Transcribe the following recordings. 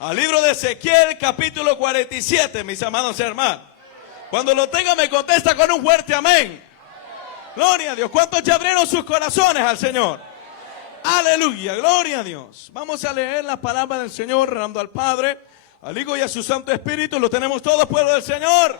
Al libro de Ezequiel, capítulo 47, mis amados hermanos. Cuando lo tenga me contesta con un fuerte amén. Gloria a Dios. ¿Cuántos ya abrieron sus corazones al Señor? Aleluya, gloria a Dios. Vamos a leer la palabra del Señor, orando al Padre, al Hijo y a su Santo Espíritu. Lo tenemos todos, pueblo del Señor.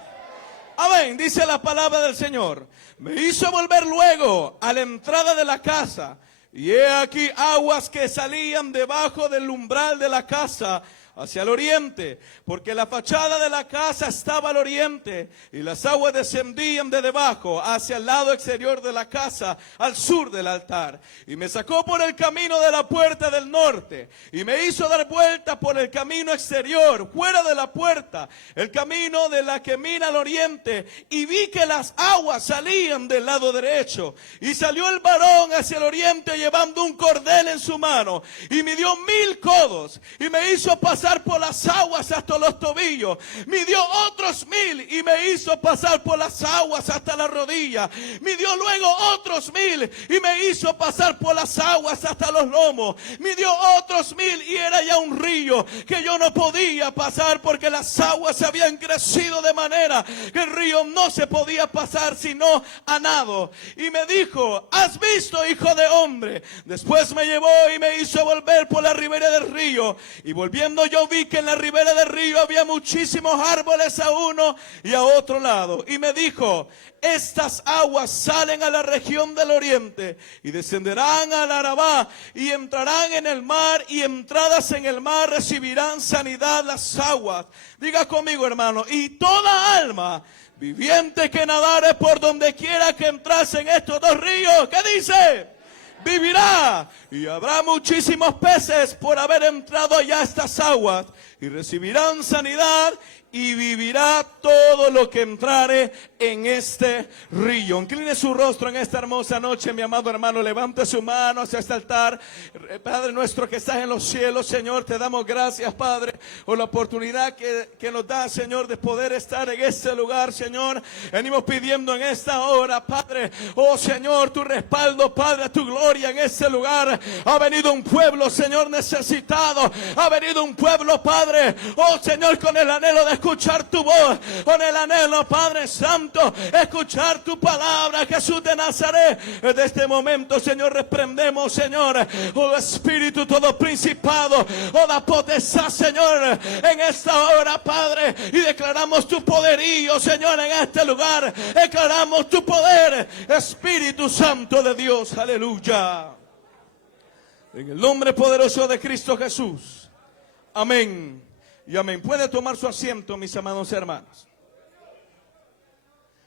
Amén, dice la palabra del Señor. Me hizo volver luego a la entrada de la casa, y he aquí aguas que salían debajo del umbral de la casa hacia el oriente, porque la fachada de la casa estaba al oriente, y las aguas descendían de debajo hacia el lado exterior de la casa, al sur del altar. Y me sacó por el camino de la puerta del norte, y me hizo dar vuelta por el camino exterior, fuera de la puerta, el camino de la que mira al oriente, y vi que las aguas salían del lado derecho. Y salió el varón hacia el oriente llevando un cordel en su mano, y midió 1000 codos, y me hizo pasar por las aguas hasta los tobillos. Midió otros 1000 y me hizo pasar por las aguas hasta la rodilla. Midió luego otros 1000 y me hizo pasar por las aguas hasta los lomos. Midió otros 1000 y era ya un río que yo no podía pasar porque las aguas habían crecido de manera que el río no se podía pasar sino a nado. Y me dijo: ¿has visto, hijo de hombre? Después me llevó y me hizo volver por la ribera del río, y volviendo yo vi que en la ribera del río había muchísimos árboles a uno y a otro lado. Y me dijo: estas aguas salen a la región del oriente y descenderán al Arabá y entrarán en el mar, y entradas en el mar recibirán sanidad las aguas. Diga conmigo, hermano: y toda alma viviente que nadare por donde quiera que entrase en estos dos ríos, ¿qué dice? Vivirá. Y habrá muchísimos peces por haber entrado allá a estas aguas, y recibirán sanidad, y vivirá todo lo que entrare en este río. Incline su rostro en esta hermosa noche, mi amado hermano. Levante su mano hacia este altar. Padre nuestro que estás en los cielos, Señor, te damos gracias, Padre, por la oportunidad que nos da, Señor, de poder estar en este lugar, Señor. Venimos pidiendo en esta hora, Padre, oh Señor, tu respaldo, Padre, tu gloria en este lugar. Ha venido un pueblo, Señor, necesitado. Ha venido un pueblo, Padre, oh Señor, con el anhelo de escuchar tu voz, con el anhelo, Padre Santo, escuchar tu palabra, Jesús de Nazaret. Desde este momento, Señor, reprendemos, Señor, oh Espíritu, todo principado, toda potestad, Señor, en esta hora, Padre, y declaramos tu poderío, Señor, en este lugar. Declaramos tu poder, Espíritu Santo de Dios, aleluya. En el nombre poderoso de Cristo Jesús, amén y amén. Puede tomar su asiento, mis amados hermanos.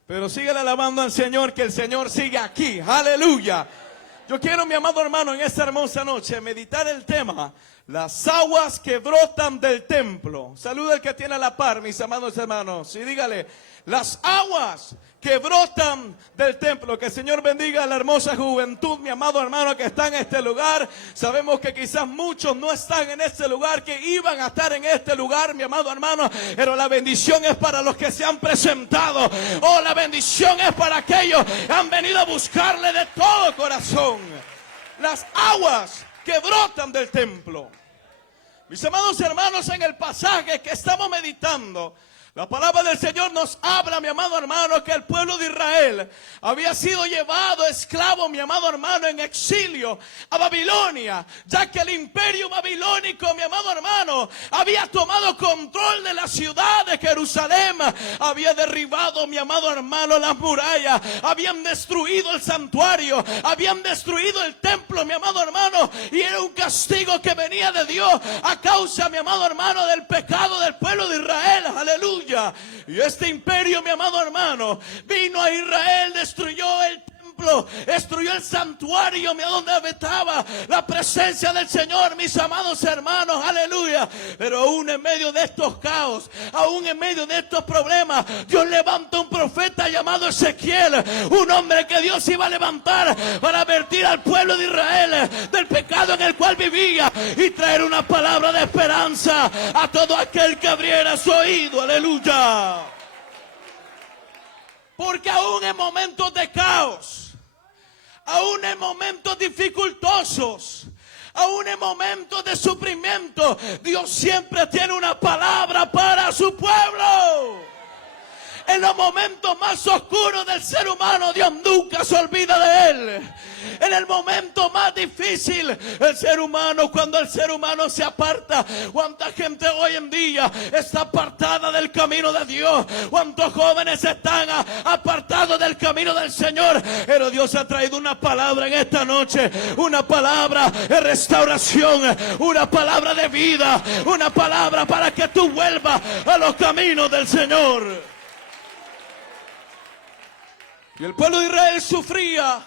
Pero síguele alabando al Señor, que el Señor sigue aquí. Aleluya. Yo quiero, mi amado hermano, en esta hermosa noche meditar el tema: las aguas que brotan del templo. Saluda al que tiene a la par, mis amados hermanos, y dígale: las aguas que brotan del templo. Que el Señor bendiga a la hermosa juventud, mi amado hermano, que está en este lugar. Sabemos que quizás muchos no están en este lugar, que iban a estar en este lugar, mi amado hermano, pero la bendición es para los que se han presentado. Oh, la bendición es para aquellos que han venido a buscarle de todo corazón. Las aguas que brotan del templo. Mis amados hermanos, en el pasaje que estamos meditando, la palabra del Señor nos habla, mi amado hermano, que el pueblo de Israel había sido llevado esclavo, mi amado hermano, en exilio a Babilonia, ya que el imperio babilónico, mi amado hermano, había tomado control de la ciudad de Jerusalén, había derribado, mi amado hermano, las murallas, habían destruido el santuario, habían destruido el templo, mi amado hermano, y era un castigo que venía de Dios a causa, mi amado hermano, del pecado del pueblo de Israel, aleluya. Y este imperio, mi amado hermano, vino a Israel, destruyó el templo, destruyó el santuario, mira donde habitaba la presencia del Señor, mis amados hermanos, aleluya. Pero aún en medio de estos caos, aún en medio de estos problemas, Dios levanta un profeta llamado Ezequiel, un hombre que Dios iba a levantar para advertir al pueblo de Israel del pecado en el cual vivía y traer una palabra de esperanza a todo aquel que abriera su oído, aleluya. Porque aún en momentos de caos, aún en momentos dificultosos, Aún en momentos de sufrimiento, Dios siempre tiene una palabra para su pueblo. En los momentos más oscuros del ser humano, Dios nunca se olvida de él. En el momento más difícil, el ser humano, cuando el ser humano se aparta, cuánta gente hoy en día está apartada del camino de Dios, cuántos jóvenes están apartados del camino del Señor. Pero Dios ha traído una palabra en esta noche, una palabra de restauración, una palabra de vida, una palabra para que tú vuelvas a los caminos del Señor. Y el pueblo de Israel sufría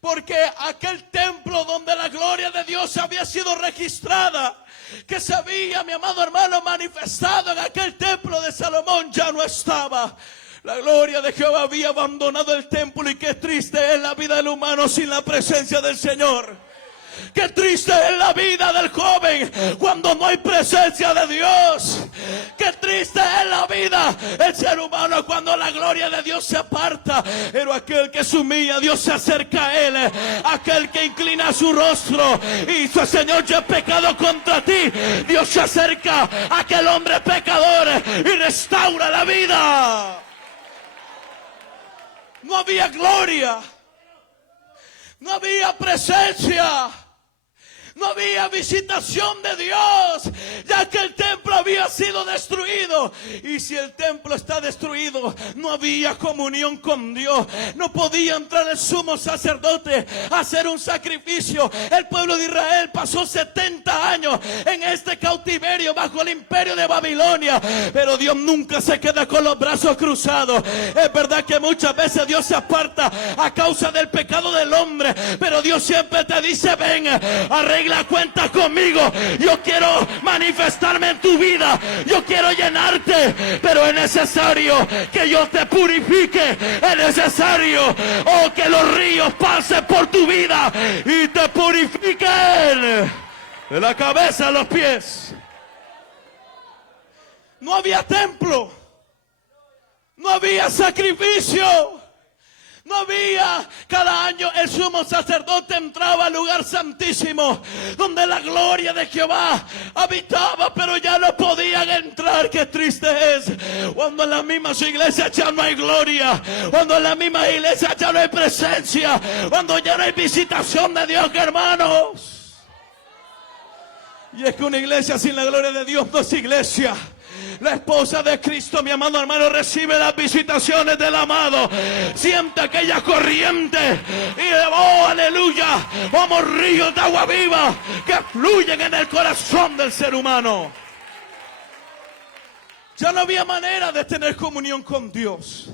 porque aquel templo donde la gloria de Dios había sido registrada, que se había, mi amado hermano, manifestado en aquel templo de Salomón, ya no estaba. La gloria de Jehová había abandonado el templo, y qué triste es la vida del humano sin la presencia del Señor. Qué triste es la vida del joven cuando no hay presencia de Dios. Qué triste es la vida del ser humano cuando la gloria de Dios se aparta. Pero aquel que se humilla, Dios se acerca a él. Aquel que inclina su rostro y dice: Señor, yo he pecado contra ti, Dios se acerca a aquel hombre pecador y restaura la vida. No había gloria, no había presencia, no había visitación de Dios, ya que el templo había sido destruido. Y si el templo está destruido, no había comunión con Dios. No podía entrar el sumo sacerdote a hacer un sacrificio. El pueblo de Israel pasó 70 años en este cautiverio bajo el imperio de Babilonia. Pero Dios nunca se queda con los brazos cruzados. Es verdad que muchas veces Dios se aparta a causa del pecado del hombre, pero Dios siempre te dice: ven, arregla cuenta conmigo. Yo quiero manifestarme en tu vida, yo quiero llenarte, pero es necesario que yo te purifique. Es necesario que los ríos pasen por tu vida y te purifiquen de la cabeza a los pies. No había templo, no había sacrificio, no había. Cada año el sumo sacerdote entraba al lugar santísimo donde la gloria de Jehová habitaba, pero ya no podían entrar. Qué triste es cuando en las mismas iglesias ya no hay gloria, cuando en las mismas iglesias ya no hay presencia, cuando ya no hay visitación de Dios, hermanos. Y es que una iglesia sin la gloria de Dios no es iglesia. La esposa de Cristo, mi amado hermano, recibe las visitaciones del amado. Siente aquella corriente y oh, aleluya, como ríos de agua viva que fluyen en el corazón del ser humano. Ya no había manera de tener comunión con Dios.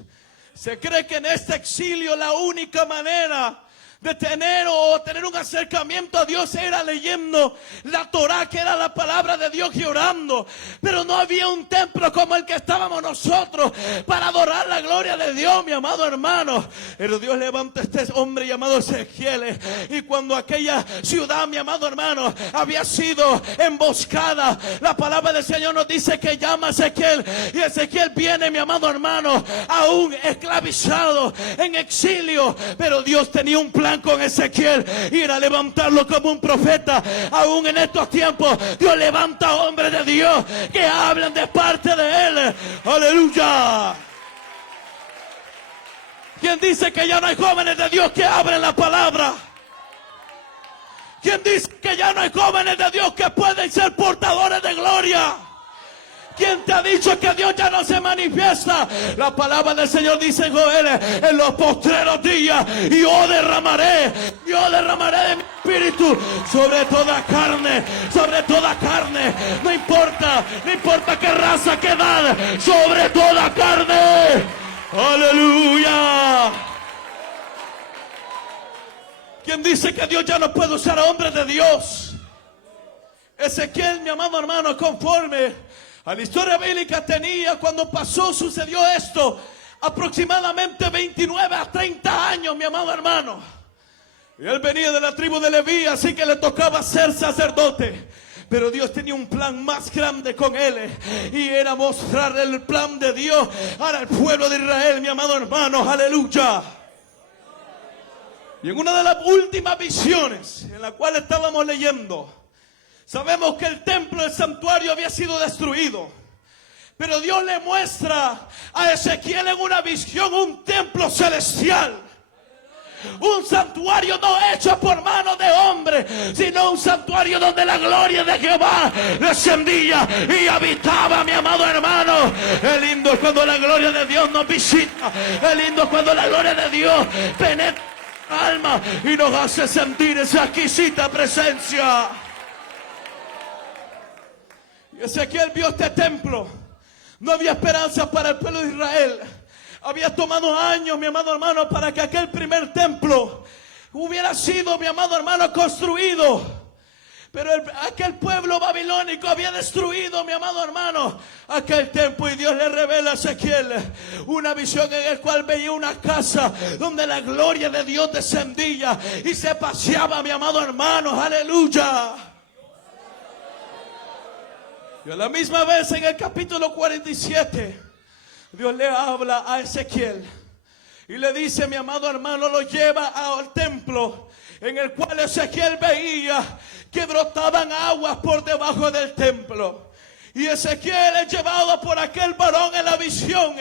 Se cree que en este exilio la única manera de tener un acercamiento a Dios era leyendo la Torá, que era la palabra de Dios, y orando. Pero no había un templo como el que estábamos nosotros para adorar la gloria de Dios, mi amado hermano. Pero Dios levanta a este hombre llamado Ezequiel, y cuando aquella ciudad, mi amado hermano, había sido emboscada, la palabra del Señor nos dice que llama a Ezequiel, y Ezequiel viene, mi amado hermano, aún esclavizado, en exilio. Pero Dios tenía un plan con Ezequiel, ir a levantarlo como un profeta. Aún en estos tiempos Dios levanta hombres de Dios que hablan de parte de Él. Aleluya. ¿Quién dice que ya no hay jóvenes de Dios que abren la palabra? ¿Quién dice que ya no hay jóvenes de Dios que pueden ser portadores de gloria? ¿Quién te ha dicho que Dios ya no se manifiesta? La palabra del Señor dice en Joel: en los postreros días yo derramaré de mi espíritu sobre toda carne, sobre toda carne. No importa qué raza, qué edad, sobre toda carne. Aleluya. ¿Quién dice que Dios ya no puede usar a hombres de Dios? Ezequiel, mi amado hermano, conforme a la historia bíblica, sucedió esto, aproximadamente 29 a 30 años, mi amado hermano. Y él venía de la tribu de Leví, así que le tocaba ser sacerdote. Pero Dios tenía un plan más grande con él, y era mostrarle el plan de Dios al pueblo de Israel, mi amado hermano. Aleluya. Y en una de las últimas visiones en la cual estábamos leyendo, sabemos que el templo, el santuario había sido destruido. Pero Dios le muestra a Ezequiel en una visión un templo celestial. Un santuario no hecho por manos de hombre, sino un santuario donde la gloria de Jehová descendía y habitaba, mi amado hermano. Es lindo cuando la gloria de Dios nos visita. Es lindo cuando la gloria de Dios penetra alma y nos hace sentir esa exquisita presencia. Y Ezequiel vio este templo. No había esperanza para el pueblo de Israel. Había tomado años, mi amado hermano, para que aquel primer templo hubiera sido, mi amado hermano, construido. Pero aquel pueblo babilónico había destruido, mi amado hermano, aquel templo. Y Dios le revela a Ezequiel una visión en la cual veía una casa donde la gloria de Dios descendía y se paseaba, mi amado hermano. Aleluya. Y a la misma vez en el capítulo 47, Dios le habla a Ezequiel y le dice, mi amado hermano, lo lleva al templo en el cual Ezequiel veía que brotaban aguas por debajo del templo. Y Ezequiel es llevado por aquel varón en la visión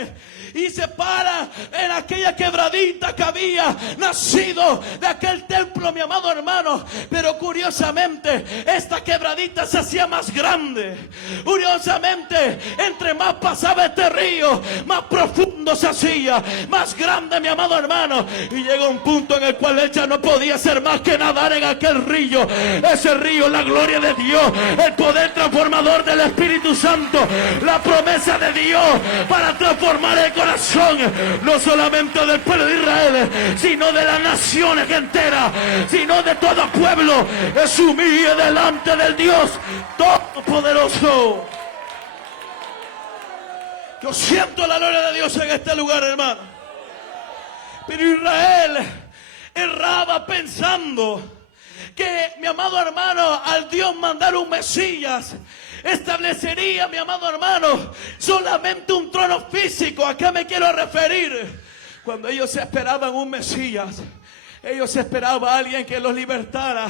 y se para en aquella quebradita que había nacido de aquel templo, mi amado hermano. Pero curiosamente esta quebradita se hacía más grande. Curiosamente, entre más pasaba este río, más profundo se hacía, más grande, mi amado hermano. Y llegó un punto en el cual él ya no podía hacer más que nadar en aquel río. Ese río, la gloria de Dios, el poder transformador del Espíritu Santo, la promesa de Dios para transformar el corazón, no solamente del pueblo de Israel, sino de las naciones enteras, sino de todo pueblo, se humille delante del Dios Todopoderoso. Yo siento la gloria de Dios en este lugar, hermano. Pero Israel erraba pensando que, mi amado hermano, al Dios mandar un Mesías, establecería, mi amado hermano, solamente un trono físico. ¿A qué me quiero referir? Cuando ellos esperaban un Mesías, ellos esperaban a alguien que los libertara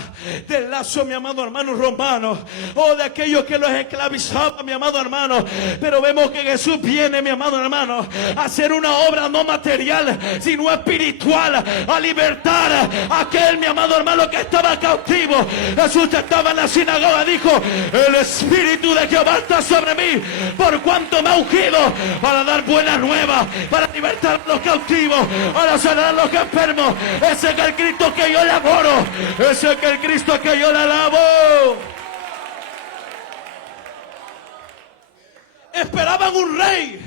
del lazo, mi amado hermano, romano, o de aquellos que los esclavizaban, mi amado hermano. Pero vemos que Jesús viene, mi amado hermano, a hacer una obra no material, sino espiritual, a libertar a aquel, mi amado hermano, que estaba cautivo. Jesús estaba en la sinagoga, dijo: el Espíritu de Jehová está sobre mí, por cuanto me ha ungido para dar buenas nuevas, para libertar a los cautivos, para sanar a los enfermos. Ese es el Cristo que yo le adoro, ese es el Cristo que yo le alabo. Esperaban un rey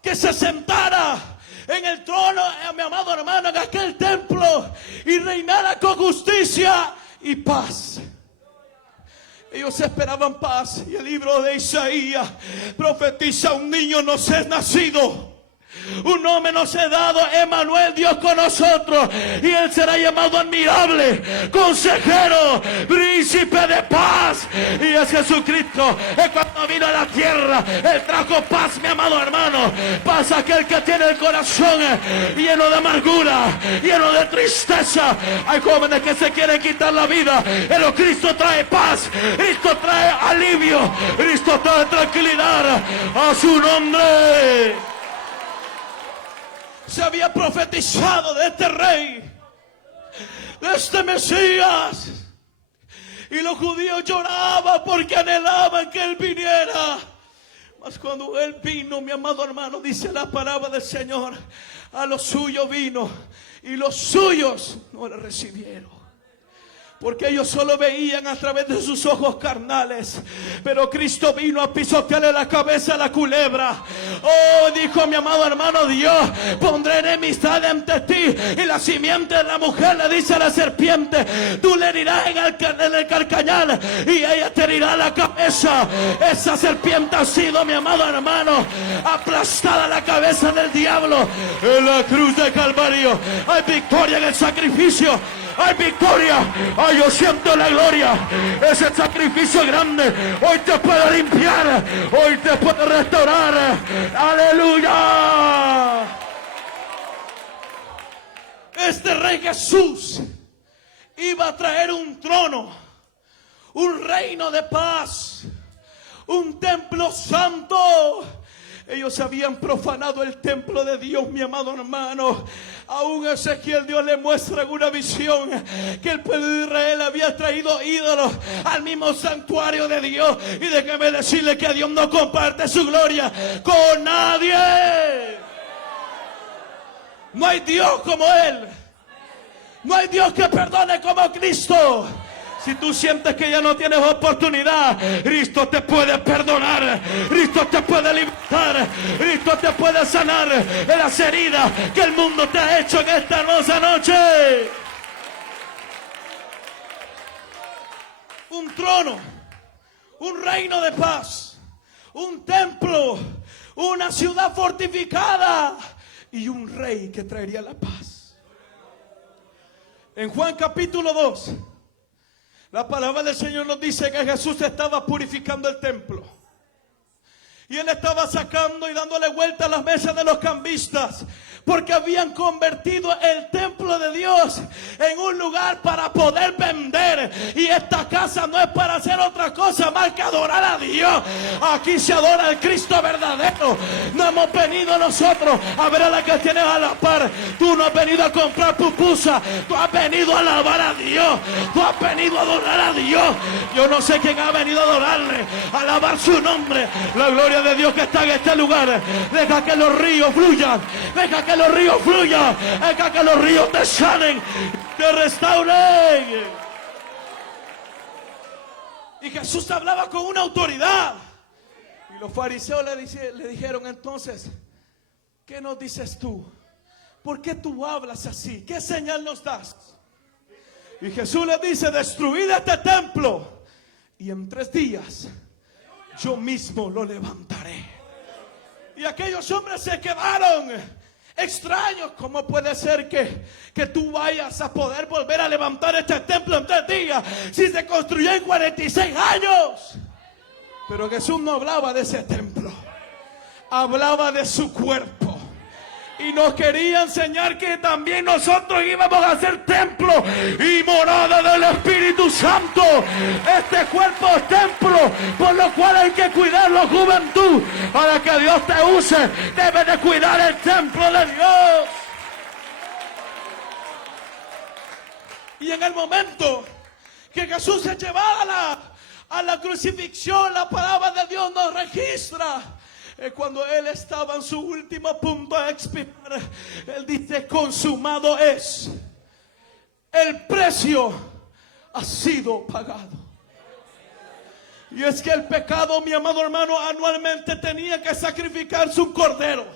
que se sentara en el trono, mi amado hermano, en aquel templo, y reinara con justicia y paz. Ellos esperaban paz. Y el libro de Isaías profetiza: un niño nos es nacido, un hombre nos ha dado, Emmanuel, Dios con nosotros, y él será llamado admirable, consejero, príncipe de paz. Y es Jesucristo. Es cuando vino a la tierra, él trajo paz, mi amado hermano. Paz a aquel que tiene el corazón lleno de amargura, lleno de tristeza. Hay jóvenes que se quieren quitar la vida, pero Cristo trae paz, Cristo trae alivio, Cristo trae tranquilidad. A su nombre. Se había profetizado de este rey, de este Mesías, y los judíos lloraban porque anhelaban que él viniera. Mas cuando él vino, mi amado hermano, dice la palabra del Señor, a los suyos vino y los suyos no le recibieron. Porque ellos solo veían a través de sus ojos carnales. Pero Cristo vino a pisotearle la cabeza a la culebra. Oh, dijo mi amado hermano, Dios: pondré enemistad entre ti y la simiente de la mujer. Le dice a la serpiente: tú le herirás en el carcañal y ella te herirá la cabeza. Esa serpiente ha sido, mi amado hermano, aplastada la cabeza del diablo. En la cruz de Calvario hay victoria en el sacrificio. Hay victoria. Ay, yo siento la gloria. Ese sacrificio grande hoy te puede limpiar, hoy te puede restaurar. Aleluya. este rey Jesús iba a traer un trono, un reino de paz, un templo santo. Ellos habían profanado el templo de Dios, mi amado hermano. Aún a Ezequiel Dios le muestra en una visión que el pueblo de Israel había traído ídolos al mismo santuario de Dios. Y déjeme decirle que Dios no comparte su gloria con nadie. No hay Dios como Él. No hay Dios que perdone como Cristo. Si tú sientes que ya no tienes oportunidad, Cristo te puede perdonar, Cristo te puede libertar, Cristo te puede sanar de las heridas que el mundo te ha hecho en esta hermosa noche. Un trono, un reino de paz, un templo, una ciudad fortificada y un rey que traería la paz. En Juan capítulo 2, la palabra del Señor nos dice que Jesús estaba purificando el templo. Y Él estaba sacando y dándole vuelta a las mesas de los cambistas, porque habían convertido el templo de Dios en un lugar para poder vender. Y esta casa no es para hacer otra cosa más que adorar a Dios. Aquí se adora al Cristo verdadero. No hemos venido nosotros a ver a la que tienes a la par. Tú no has venido a comprar pupusa. Tú has venido a alabar a Dios. Tú has venido a adorar a Dios. Yo no sé quién ha venido a adorarle, a alabar su nombre. La gloria de Dios que está en este lugar. Deja que los ríos fluyan. Deja que los ríos fluyan. Deja que los ríos te sanen, te restauren. Y Jesús hablaba con una autoridad. Y los fariseos le dijeron entonces: ¿qué nos dices tú? ¿Por qué tú hablas así? ¿Qué señal nos das? Y Jesús les dice: destruid este templo y en 3 días yo mismo lo levantaré. Y aquellos hombres se quedaron extraños. ¿Cómo puede ser que tú vayas a poder volver a levantar este templo en 3 días si se construyó en 46 años? Pero Jesús no hablaba de ese templo, hablaba de su cuerpo. Y nos quería enseñar que también nosotros íbamos a ser templo y morada del Espíritu Santo. Este cuerpo es templo, por lo cual hay que cuidarlo, juventud. Para que Dios te use, debes de cuidar el templo de Dios. Y en el momento que Jesús se llevaba a la crucifixión, la palabra de Dios nos registra cuando Él estaba en su último punto de expirar. Él dice: consumado es. El precio ha sido pagado. Y es que el pecado, mi amado hermano, anualmente tenía que sacrificarse un cordero.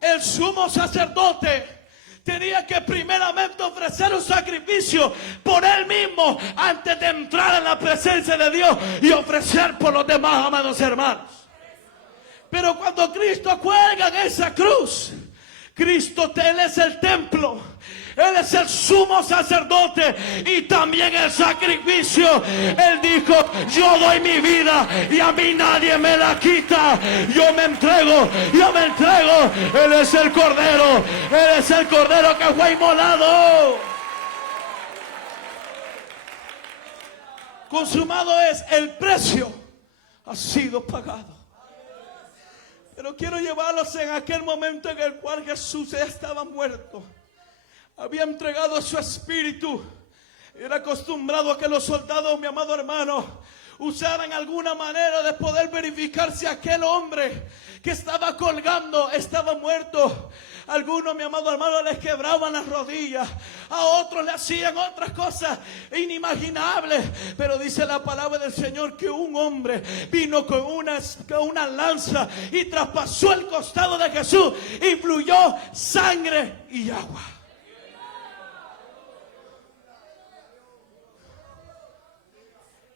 El sumo sacerdote tenía que primeramente ofrecer un sacrificio por él mismo antes de entrar en la presencia de Dios y ofrecer por los demás, amados hermanos. Pero cuando Cristo cuelga en esa cruz, Cristo, Él es el templo, Él es el sumo sacerdote y también el sacrificio. Él dijo: yo doy mi vida y a mí nadie me la quita. Yo me entrego, yo me entrego. Él es el cordero, Él es el cordero que fue inmolado. Consumado es, el precio ha sido pagado. Pero quiero llevarlos en aquel momento en el cual Jesús ya estaba muerto. Había entregado su espíritu. Era acostumbrado a que los soldados, mi amado hermano, usaran alguna manera de poder verificar si aquel hombre que estaba colgando estaba muerto. Algunos, mi amado hermano, les quebraban las rodillas, a otros le hacían otras cosas inimaginables. Pero dice la palabra del Señor que un hombre vino con una lanza y traspasó el costado de Jesús y fluyó sangre y agua.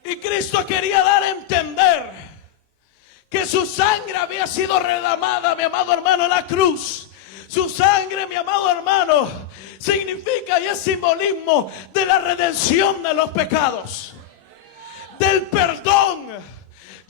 Y Cristo quería dar a entender que su sangre había sido derramada, mi amado hermano, en la cruz. Su sangre, mi amado hermano, significa y es simbolismo de la redención de los pecados, del perdón.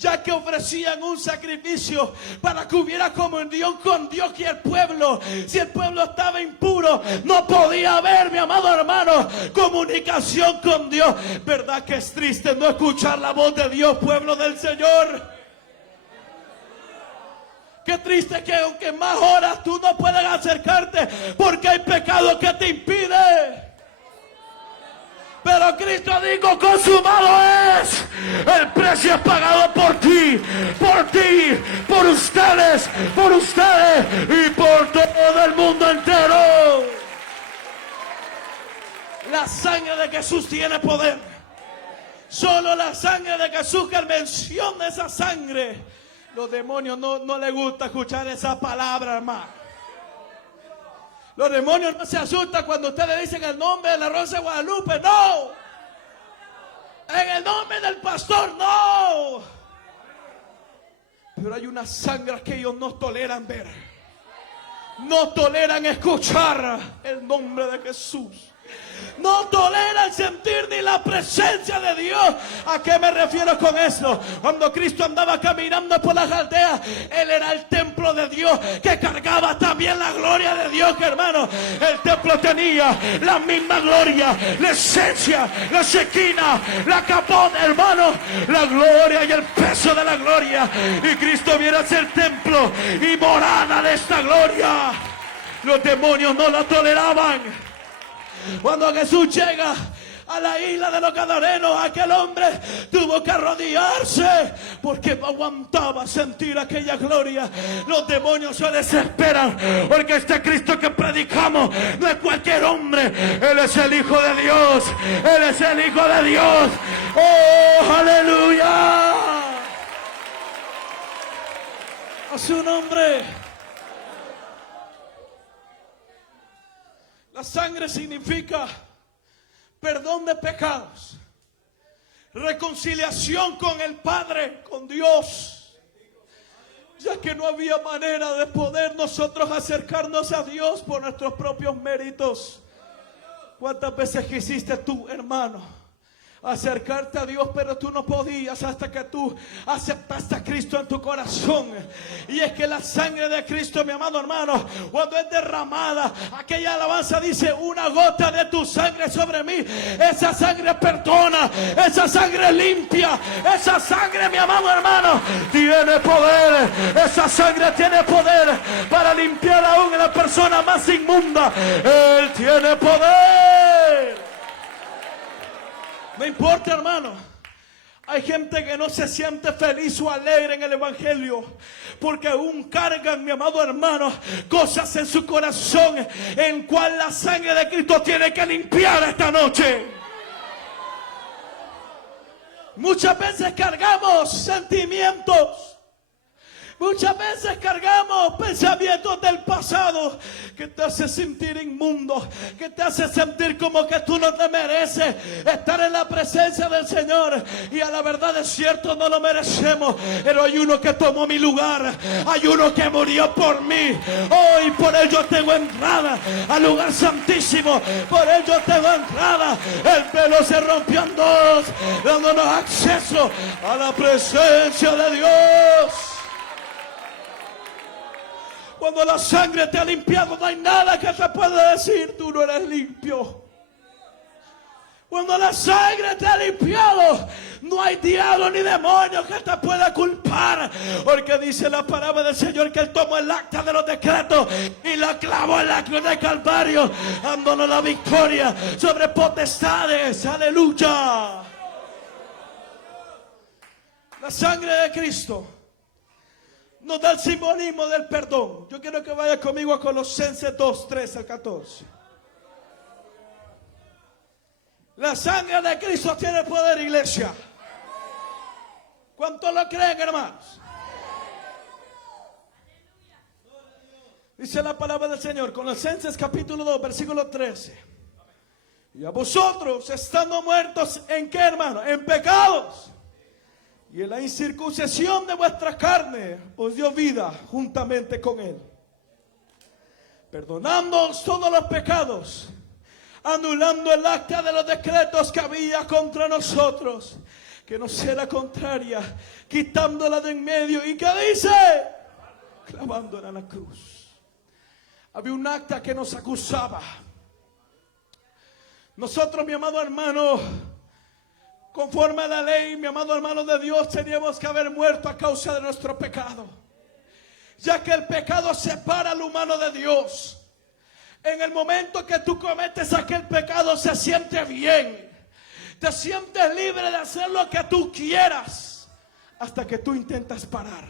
ya que ofrecían un sacrificio para que hubiera comunión con Dios y el pueblo. Si el pueblo estaba impuro, no podía haber, mi amado hermano, comunicación con Dios. ¿Verdad que es triste no escuchar la voz de Dios, pueblo del Señor? Qué triste que aunque más horas tú no puedes acercarte porque hay pecado que te impide. Pero Cristo dijo, consumado es. El precio es pagado por ti, por ustedes y por todo el mundo entero. La sangre de Jesús tiene poder. Solo la sangre de Jesús, que menciona esa sangre. Los demonios no les gusta escuchar esa palabra, hermano. Los demonios no se asustan cuando ustedes dicen el nombre de la Rosa de Guadalupe, no. En el nombre del pastor, no. Pero hay una sangre que ellos no toleran ver. No toleran escuchar el nombre de Jesús. No toleran sentir ni la presencia de Dios. ¿A qué me refiero con esto? Cuando Cristo andaba caminando por las aldeas, Él era el templo de Dios, que cargaba también la gloria de Dios, que hermano, el templo tenía la misma gloria, la esencia, la sequina, la capota, hermano, la gloria y el peso de la gloria. Y Cristo viene a ser templo y morada de esta gloria. Los demonios no la toleraban. Cuando Jesús llega a la isla de los Gadarenos, aquel hombre tuvo que arrodillarse porque no aguantaba sentir aquella gloria. Los demonios se desesperan porque este Cristo que predicamos no es cualquier hombre. Él es el Hijo de Dios. Él es el Hijo de Dios. ¡Oh, aleluya! A su nombre. La sangre significa perdón de pecados, reconciliación con el Padre, con Dios, ya que no había manera de poder nosotros acercarnos a Dios por nuestros propios méritos. ¿Cuántas veces quisiste tú, hermano, acercarte a Dios, pero tú no podías hasta que tú aceptaste a Cristo en tu corazón? Y es que la sangre de Cristo, mi amado hermano, cuando es derramada, aquella alabanza dice, una gota de tu sangre sobre mí. Esa sangre perdona, esa sangre limpia, esa sangre, mi amado hermano, tiene poder. Esa sangre tiene poder para limpiar aún a la persona más inmunda. Él tiene poder. No importa, hermano. Hay gente que no se siente feliz o alegre en el evangelio porque aún cargan, mi amado hermano, cosas en su corazón en cual la sangre de Cristo tiene que limpiar esta noche. Muchas veces cargamos sentimientos. Muchas veces cargamos pensamientos del pasado que te hace sentir inmundo, que te hace sentir como que tú no te mereces estar en la presencia del Señor. Y a la verdad es cierto, no lo merecemos, pero hay uno que tomó mi lugar, hay uno que murió por mí. Hoy por él yo tengo entrada al lugar santísimo, por él yo tengo entrada. El velo se rompió en dos, dándonos acceso a la presencia de Dios. Cuando la sangre te ha limpiado, no hay nada que te pueda decir, tú no eres limpio. Cuando la sangre te ha limpiado, no hay diablo ni demonio que te pueda culpar. Porque dice la palabra del Señor que Él tomó el acta de los decretos y la clavó en la cruz de Calvario, dándonos la victoria sobre potestades. Aleluya. La sangre de Cristo nos da el simbolismo del perdón. Yo quiero que vaya conmigo a Colosenses 2, 13 al 14. La sangre de Cristo tiene poder, iglesia. ¿Cuántos lo creen, hermanos? Dice la palabra del Señor, Colosenses capítulo 2, versículo 13. Y a vosotros, estando muertos, ¿en qué, hermano? En pecados. Y en la incircuncisión de vuestra carne os dio vida juntamente con Él, perdonándoos todos los pecados, anulando el acta de los decretos que había contra nosotros, que nos era contraria, quitándola de en medio. ¿Y qué dice? Clavándola en la cruz. Había un acta que nos acusaba. Nosotros, mi amado hermano, conforme a la ley, mi amado hermano de Dios, teníamos que haber muerto a causa de nuestro pecado, ya que el pecado separa al humano de Dios. En el momento que tú cometes aquel pecado, se siente bien, te sientes libre de hacer lo que tú quieras, hasta que tú intentas parar,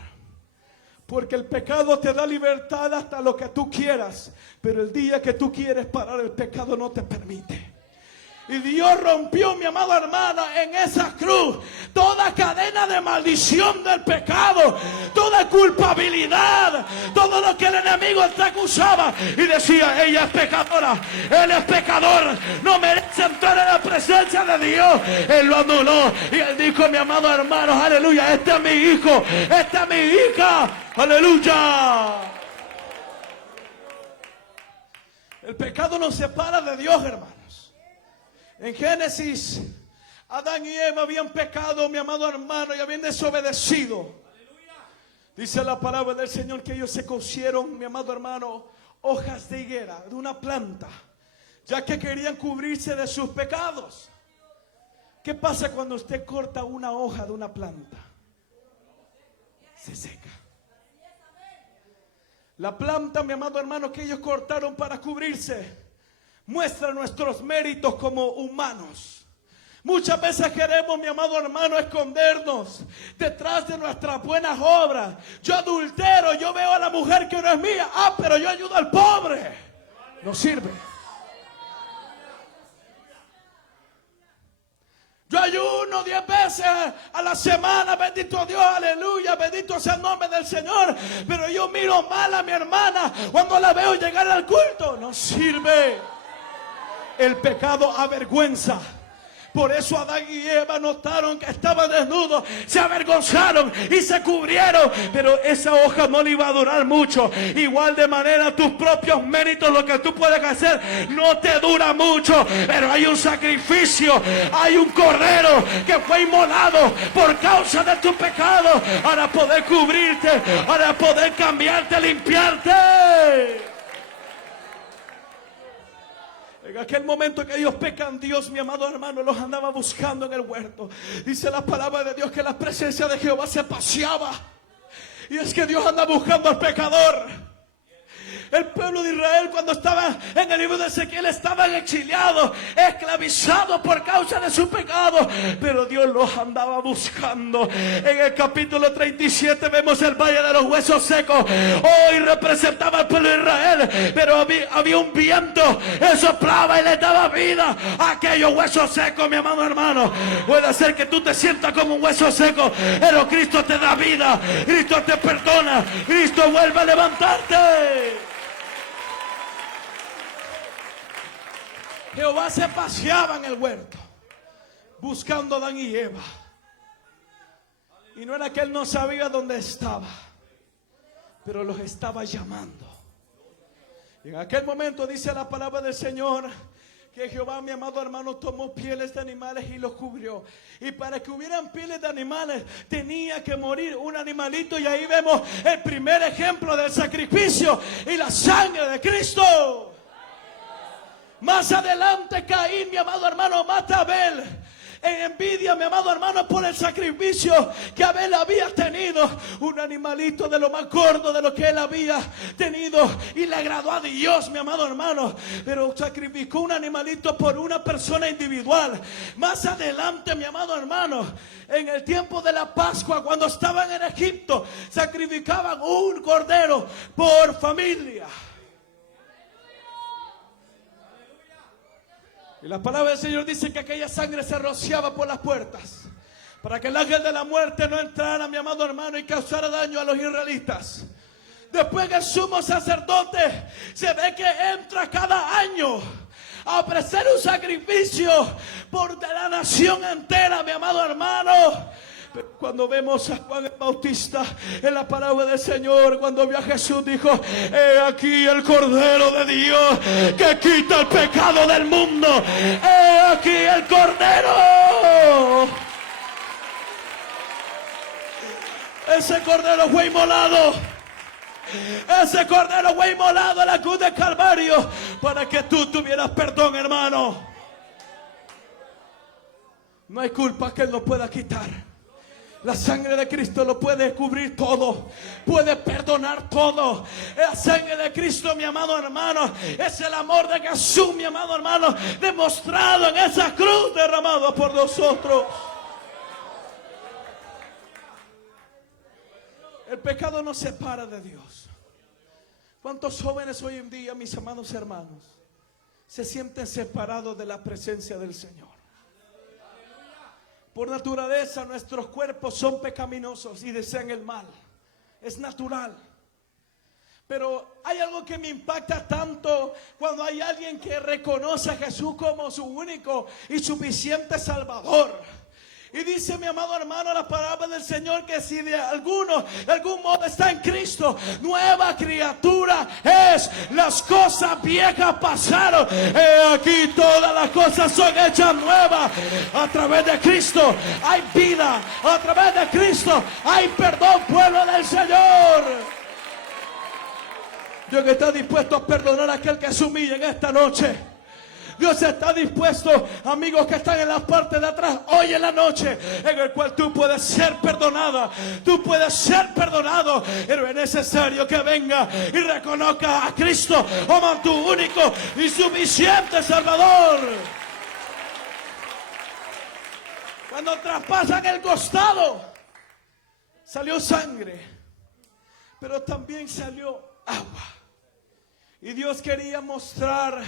porque el pecado te da libertad hasta lo que tú quieras, pero el día que tú quieres parar, el pecado no te permite. Y Dios rompió, mi amada hermana, en esa cruz toda cadena de maldición del pecado, toda culpabilidad, todo lo que el enemigo te acusaba y decía: ella es pecadora, él es pecador, no merece entrar en la presencia de Dios. Él lo anuló y él dijo: mi amado hermano, aleluya, este es mi hijo, esta es mi hija, aleluya. El pecado nos separa de Dios, hermanos. En Génesis, Adán y Eva habían pecado, mi amado hermano, y habían desobedecido. Dice la palabra del Señor que ellos se cosieron, mi amado hermano, hojas de higuera, de una planta, ya que querían cubrirse de sus pecados. ¿Qué pasa cuando usted corta una hoja de una planta? Se seca. La planta, mi amado hermano, que ellos cortaron para cubrirse, muestra nuestros méritos como humanos. Muchas veces queremos, mi amado hermano, escondernos detrás de nuestras buenas obras. Yo adultero, yo veo a la mujer que no es mía. Pero yo ayudo al pobre. No sirve. Yo ayuno 10 veces a la semana, bendito Dios, aleluya, bendito sea el nombre del Señor. Pero yo miro mal a mi hermana cuando la veo llegar al culto. No sirve. El pecado avergüenza. Por eso Adán y Eva notaron que estaban desnudos, se avergonzaron y se cubrieron. Pero esa hoja no le iba a durar mucho. Igual de manera, tus propios méritos, lo que tú puedes hacer, no te dura mucho. Pero hay un sacrificio, hay un cordero que fue inmolado por causa de tu pecado, para poder cubrirte, para poder cambiarte, limpiarte. En aquel momento que ellos pecan, Dios, mi amado hermano, los andaba buscando en el huerto. Dice la palabra de Dios que la presencia de Jehová se paseaba. Y es que Dios anda buscando al pecador. El pueblo de Israel, cuando estaba en el libro de Ezequiel, estaban exiliados, esclavizados por causa de su pecado. Pero Dios los andaba buscando. En el capítulo 37 vemos el valle de los huesos secos. Hoy representaba al pueblo de Israel, pero había un viento que soplaba y le daba vida a aquellos huesos secos, mi amado hermano. Puede ser que tú te sientas como un hueso seco, pero Cristo te da vida, Cristo te perdona, Cristo vuelve a levantarte. Jehová se paseaba en el huerto buscando a Adán y Eva. Y no era que él no sabía dónde estaba, pero los estaba llamando. Y en aquel momento dice la palabra del Señor que Jehová, mi amado hermano, tomó pieles de animales y los cubrió. Y para que hubieran pieles de animales tenía que morir un animalito. Y ahí vemos el primer ejemplo del sacrificio y la sangre de Cristo. Más adelante Caín, mi amado hermano, mata a Abel en envidia, mi amado hermano, por el sacrificio que Abel había tenido. Un animalito de lo más gordo de lo que él había tenido, y le agradó a Dios, mi amado hermano. Pero sacrificó un animalito por una persona individual. Más adelante, mi amado hermano, en el tiempo de la Pascua, cuando estaban en Egipto, sacrificaban un cordero por familia. Y la palabra del Señor dice que aquella sangre se rociaba por las puertas, para que el ángel de la muerte no entrara, mi amado hermano, y causara daño a los israelitas. Después el sumo sacerdote se ve que entra cada año a ofrecer un sacrificio por la nación entera, mi amado hermano. Cuando vemos a Juan el Bautista en la palabra del Señor, cuando vio a Jesús, dijo: he aquí el Cordero de Dios que quita el pecado del mundo. He aquí el Cordero. Ese cordero fue inmolado. Ese cordero fue inmolado en la cruz del Calvario para que tú tuvieras perdón, hermano. No hay culpa que Él no pueda quitar. La sangre de Cristo lo puede cubrir todo, puede perdonar todo. La sangre de Cristo, mi amado hermano, es el amor de Jesús, mi amado hermano, demostrado en esa cruz derramada por nosotros. El pecado nos separa de Dios. ¿Cuántos jóvenes hoy en día, mis amados hermanos, se sienten separados de la presencia del Señor? Por naturaleza nuestros cuerpos son pecaminosos y desean el mal. Es natural. Pero hay algo que me impacta tanto cuando hay alguien que reconoce a Jesús como su único y suficiente Salvador. Y dice, mi amado hermano, la palabra del Señor, que si de algún modo está en Cristo, nueva criatura es. Las cosas viejas pasaron, aquí todas las cosas son hechas nuevas. A través de Cristo hay vida, a través de Cristo hay perdón, pueblo del Señor. Dios está dispuesto a perdonar a aquel que se humilla en esta noche. Dios está dispuesto, amigos que están en la parte de atrás, hoy en la noche, en el cual tú puedes ser perdonada, tú puedes ser perdonado, pero es necesario que venga y reconozca a Cristo como tu único y suficiente Salvador. Cuando traspasan el costado, salió sangre, pero también salió agua. Y Dios quería mostrar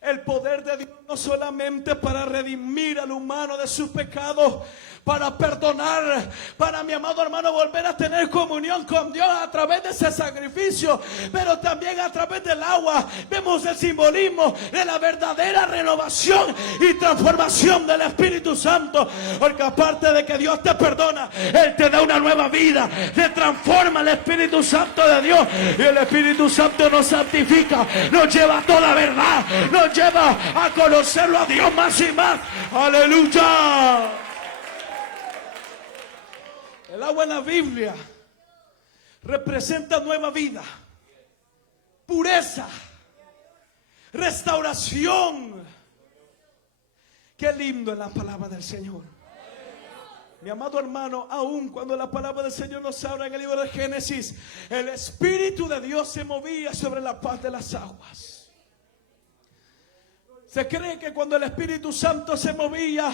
el poder de Dios no solamente para redimir al humano de sus pecados, para perdonar, para, mi amado hermano, volver a tener comunión con Dios a través de ese sacrificio, pero también a través del agua. Vemos el simbolismo de la verdadera renovación y transformación del Espíritu Santo, porque aparte de que Dios te perdona, Él te da una nueva vida, te transforma el Espíritu Santo de Dios, y el Espíritu Santo nos santifica, nos lleva a toda verdad, nos lleva a conocerlo a Dios más y más. Aleluya. El agua en la Biblia representa nueva vida, pureza, restauración. Qué lindo es la palabra del Señor. Mi amado hermano, aún cuando la palabra del Señor nos habla en el libro de Génesis, el Espíritu de Dios se movía sobre la faz de las aguas. Se cree que cuando el Espíritu Santo se movía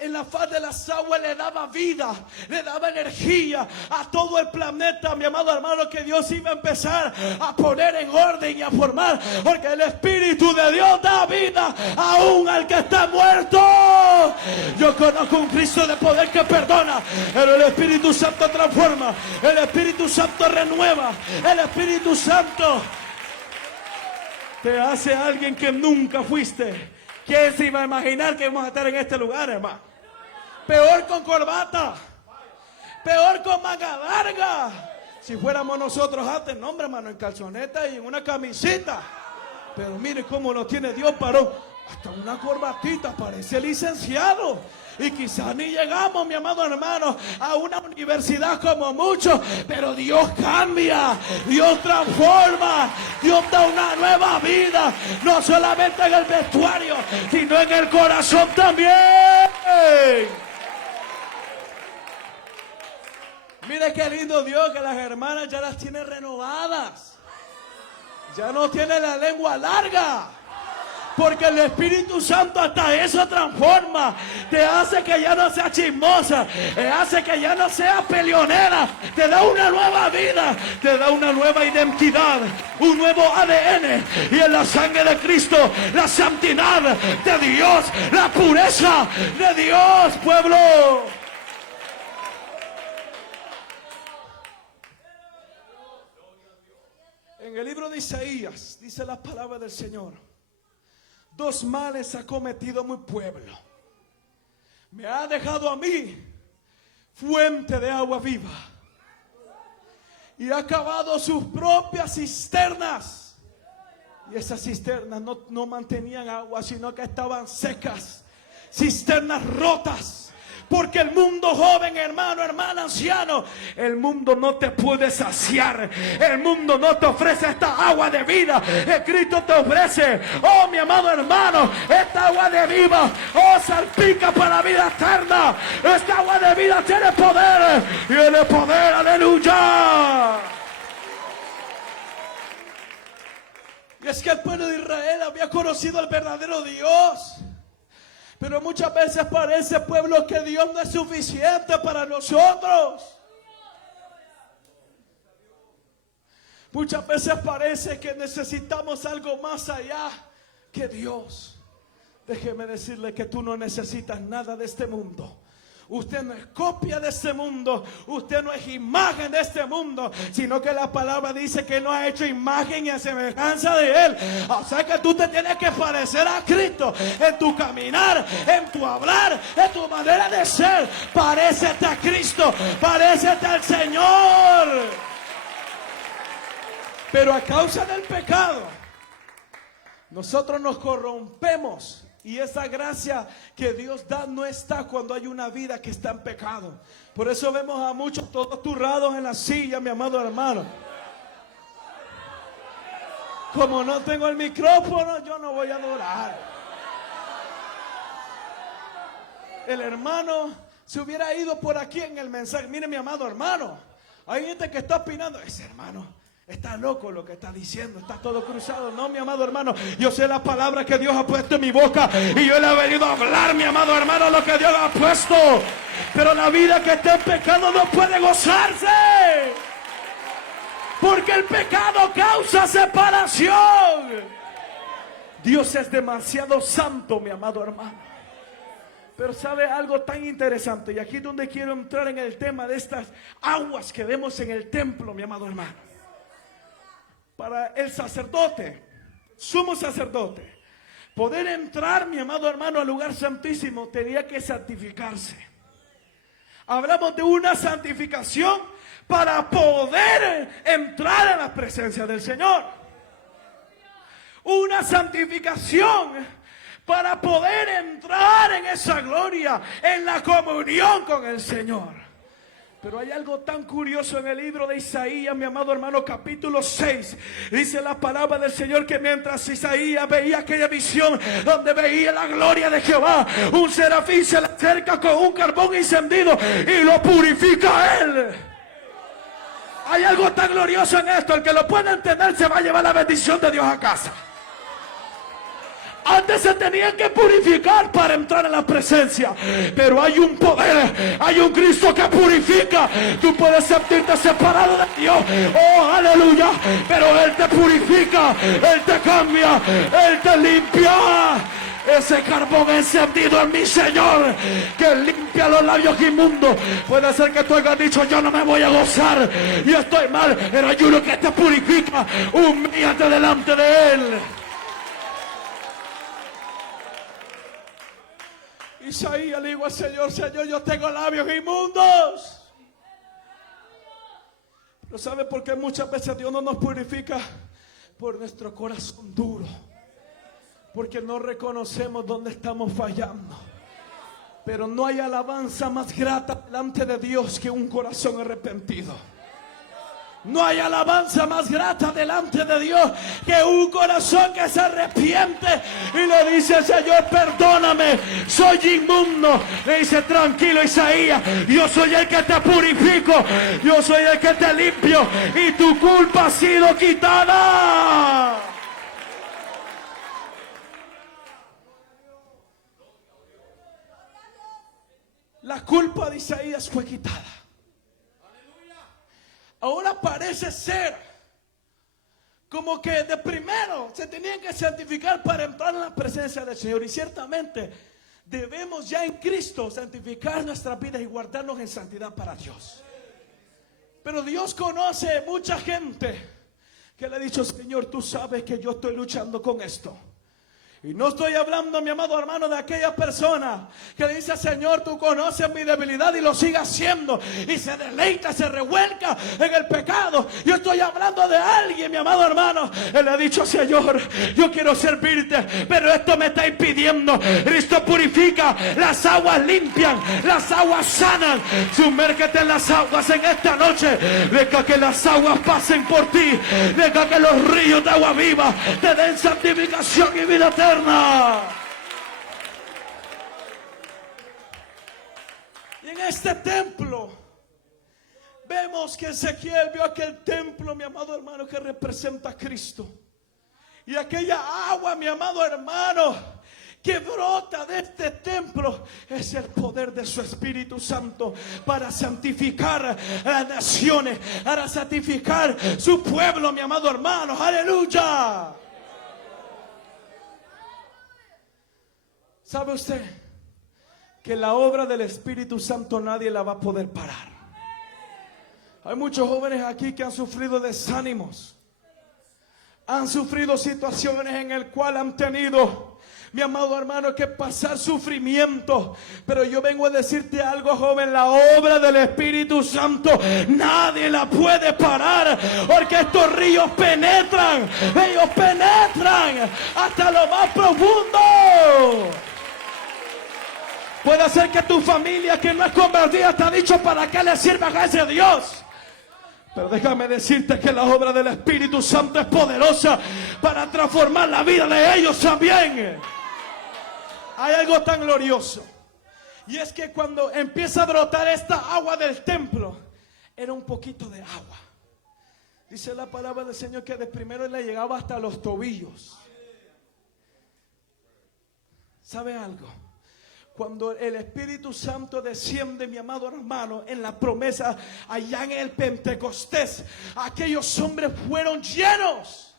en la faz de las aguas, le daba vida, le daba energía a todo el planeta, mi amado hermano, que Dios iba a empezar a poner en orden y a formar, porque el Espíritu de Dios da vida aún al que está muerto. Yo conozco un Cristo de poder que perdona, pero el Espíritu Santo transforma, el Espíritu Santo renueva, el Espíritu Santo te hace alguien que nunca fuiste. ¿Quién se iba a imaginar que íbamos a estar en este lugar, hermano? Peor con corbata, peor con manga larga. Si fuéramos nosotros antes, no, hombre, hermano, en calzoneta y en una camisita. Pero mire cómo lo tiene Dios, paró. Hasta una corbatita, parece licenciado. Y quizás ni llegamos, mi amado hermano, a una universidad como muchos, pero Dios cambia, Dios transforma, Dios da una nueva vida, no solamente en el vestuario, sino en el corazón también. Mire qué lindo Dios, que las hermanas ya las tiene renovadas, ya no tiene la lengua larga. Porque el Espíritu Santo hasta eso transforma. Te hace que ya no seas chismosa. Te hace que ya no seas peleonera. Te da una nueva vida. Te da una nueva identidad. Un nuevo ADN. Y en la sangre de Cristo, la santidad de Dios. La pureza de Dios, pueblo. En el libro de Isaías dice la palabra del Señor: dos males ha cometido mi pueblo. Me ha dejado a mí fuente de agua viva y ha cavado sus propias cisternas. Y esas cisternas no mantenían agua, sino que estaban secas. Cisternas rotas, Porque el mundo joven, hermano, hermana, anciano, el mundo no te puede saciar. El mundo no te ofrece esta agua de vida. El Cristo te ofrece, oh mi amado hermano, esta agua de vida, oh salpica para la vida eterna. Esta agua de vida tiene poder. Tiene poder, aleluya. Y es que el pueblo de Israel había conocido al verdadero Dios. Pero muchas veces parece, pueblo, que Dios no es suficiente para nosotros. Muchas veces parece que necesitamos algo más allá que Dios. Déjeme decirle que tú no necesitas nada de este mundo. Usted no es copia de este mundo. Usted no es imagen de este mundo, sino que la palabra dice que no ha hecho imagen y a semejanza de Él. O sea que tú te tienes que parecer a Cristo en tu caminar, en tu hablar, en tu manera de ser. Parécete a Cristo, parécete al Señor. Pero a causa del pecado, nosotros nos corrompemos. Y esa gracia que Dios da no está cuando hay una vida que está en pecado. Por eso vemos a muchos todos turrados en la silla, mi amado hermano. Como no tengo el micrófono, yo no voy a adorar. El hermano se hubiera ido por aquí en el mensaje. Mire, mi amado hermano, hay gente que está opinando, ese hermano está loco lo que está diciendo, está todo cruzado. No, mi amado hermano, yo sé la palabra que Dios ha puesto en mi boca y yo le he venido a hablar, mi amado hermano, lo que Dios ha puesto. Pero la vida que está en pecado no puede gozarse, porque el pecado causa separación. Dios es demasiado santo, mi amado hermano. Pero sabe algo tan interesante, y aquí es donde quiero entrar en el tema de estas aguas que vemos en el templo, mi amado hermano. Para el sacerdote, sumo sacerdote, poder entrar, mi amado hermano, al lugar santísimo, tenía que santificarse. Hablamos de una santificación para poder entrar a la presencia del Señor. Una santificación para poder entrar en esa gloria, en la comunión con el Señor. Pero hay algo tan curioso en el libro de Isaías, mi amado hermano, capítulo 6. Dice la palabra del Señor que mientras Isaías veía aquella visión donde veía la gloria de Jehová, un serafín se le acerca con un carbón encendido y lo purifica a él. Hay algo tan glorioso en esto. El que lo pueda entender se va a llevar la bendición de Dios a casa. Antes se tenían que purificar para entrar en la presencia, pero hay un poder, hay un Cristo que purifica. Tú puedes sentirte separado de Dios, oh aleluya, pero Él te purifica, Él te cambia, Él te limpia. Ese carbón encendido en mi Señor, que limpia los labios inmundos. Puede ser que tú hayas dicho, yo no me voy a gozar y estoy mal, pero hay uno que te purifica. Humíllate delante de Él. Isaías le dijo al Señor, Señor, yo tengo labios inmundos. Pero ¿sabe por qué muchas veces Dios no nos purifica? Por nuestro corazón duro. Porque no reconocemos dónde estamos fallando. Pero no hay alabanza más grata delante de Dios que un corazón arrepentido. No hay alabanza más grata delante de Dios que un corazón que se arrepiente y le dice, Señor, perdóname, soy inmundo. Le dice, tranquilo Isaías, yo soy el que te purifico, yo soy el que te limpio y tu culpa ha sido quitada. La culpa de Isaías fue quitada. Ahora parece ser como que de primero se tenían que santificar para entrar en la presencia del Señor. Y ciertamente debemos ya en Cristo santificar nuestras vidas y guardarnos en santidad para Dios. Pero Dios conoce mucha gente que le ha dicho, Señor, tú sabes que yo estoy luchando con esto. Y no estoy hablando, mi amado hermano, de aquella persona que le dice: Señor, tú conoces mi debilidad, y lo sigue haciendo, y se deleita, se revuelca en el pecado. Yo estoy hablando de alguien, mi amado hermano, él le ha dicho: Señor, yo quiero servirte, pero esto me está impidiendo. Cristo purifica, las aguas limpian, las aguas sanan. Sumérgete en las aguas en esta noche. Deja que las aguas pasen por ti. Deja que los ríos de agua viva te den santificación y vida eterna. Y en este templo vemos que Ezequiel vio aquel templo, mi amado hermano, que representa a Cristo. Y aquella agua, mi amado hermano, que brota de este templo es el poder de su Espíritu Santo para santificar a las naciones, para santificar su pueblo, mi amado hermano. Aleluya. ¿Sabe usted que la obra del Espíritu Santo nadie la va a poder parar? Hay muchos jóvenes aquí que han sufrido desánimos, han sufrido situaciones en las cuales han tenido, mi amado hermano, que pasar sufrimiento. Pero yo vengo a decirte algo, joven: la obra del Espíritu Santo nadie la puede parar, porque estos ríos penetran, ellos penetran hasta lo más profundo. Puede ser que tu familia, que no es convertida, te ha dicho: ¿para qué le sirve a ese Dios? Pero déjame decirte que la obra del Espíritu Santo es poderosa para transformar la vida de ellos también. Hay algo tan glorioso, y es que cuando empieza a brotar esta agua del templo, era un poquito de agua. Dice la palabra del Señor que de primero le llegaba hasta los tobillos. ¿Sabe algo? Cuando el Espíritu Santo desciende, mi amado hermano, en la promesa allá en el Pentecostés, aquellos hombres fueron llenos,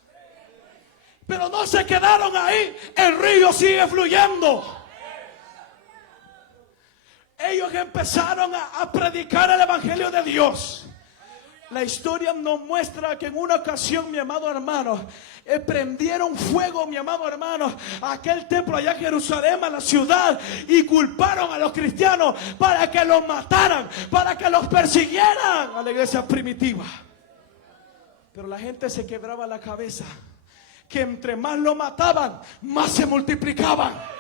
pero no se quedaron ahí. El río sigue fluyendo. Ellos empezaron a predicar el Evangelio de Dios. La historia nos muestra que en una ocasión, mi amado hermano, prendieron fuego, mi amado hermano, a aquel templo allá en Jerusalén, a la ciudad, y culparon a los cristianos para que los mataran, para que los persiguieran, a la iglesia primitiva. Pero la gente se quebraba la cabeza, que entre más lo mataban, más se multiplicaban.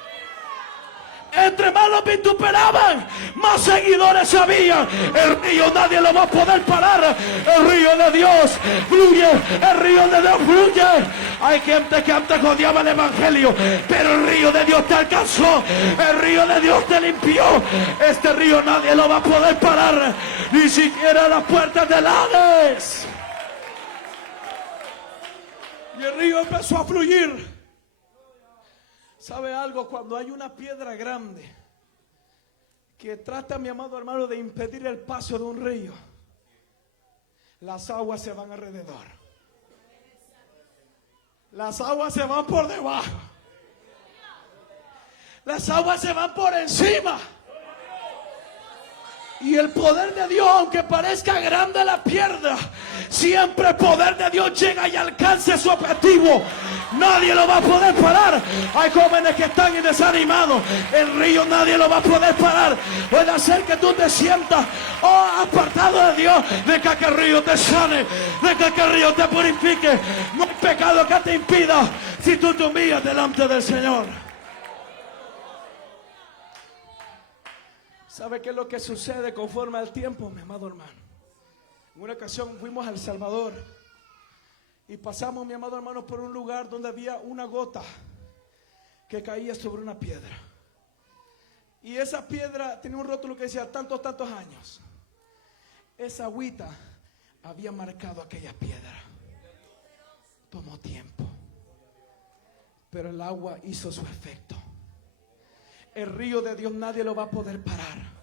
Entre más los vituperaban, más seguidores había. El río nadie lo va a poder parar. El río de Dios fluye. El río de Dios fluye. Hay gente que antes odiaba el Evangelio, pero el río de Dios te alcanzó. El río de Dios te limpió. Este río nadie lo va a poder parar, ni siquiera las puertas del Hades. Y el río empezó a fluir. ¿Sabe algo? Cuando hay una piedra grande que trata, mi amado hermano, de impedir el paso de un río, las aguas se van alrededor. Las aguas se van por debajo. Las aguas se van por encima. Y el poder de Dios, aunque parezca grande la piedra, siempre el poder de Dios llega y alcanza su objetivo. Nadie lo va a poder parar. Hay jóvenes que están desanimados. El río nadie lo va a poder parar. Puede ser que tú te sientas apartado de Dios. Deja que el río te sane. Deja que el río te purifique. No hay pecado que te impida si tú te humillas delante del Señor. ¿Sabe qué es lo que sucede conforme al tiempo, mi amado hermano? En una ocasión fuimos a El Salvador y pasamos, mi amado hermano, por un lugar donde había una gota que caía sobre una piedra. Y esa piedra tenía un rótulo que decía tantos años. Esa agüita había marcado aquella piedra. Tomó tiempo, pero el agua hizo su efecto. El río de Dios nadie lo va a poder parar.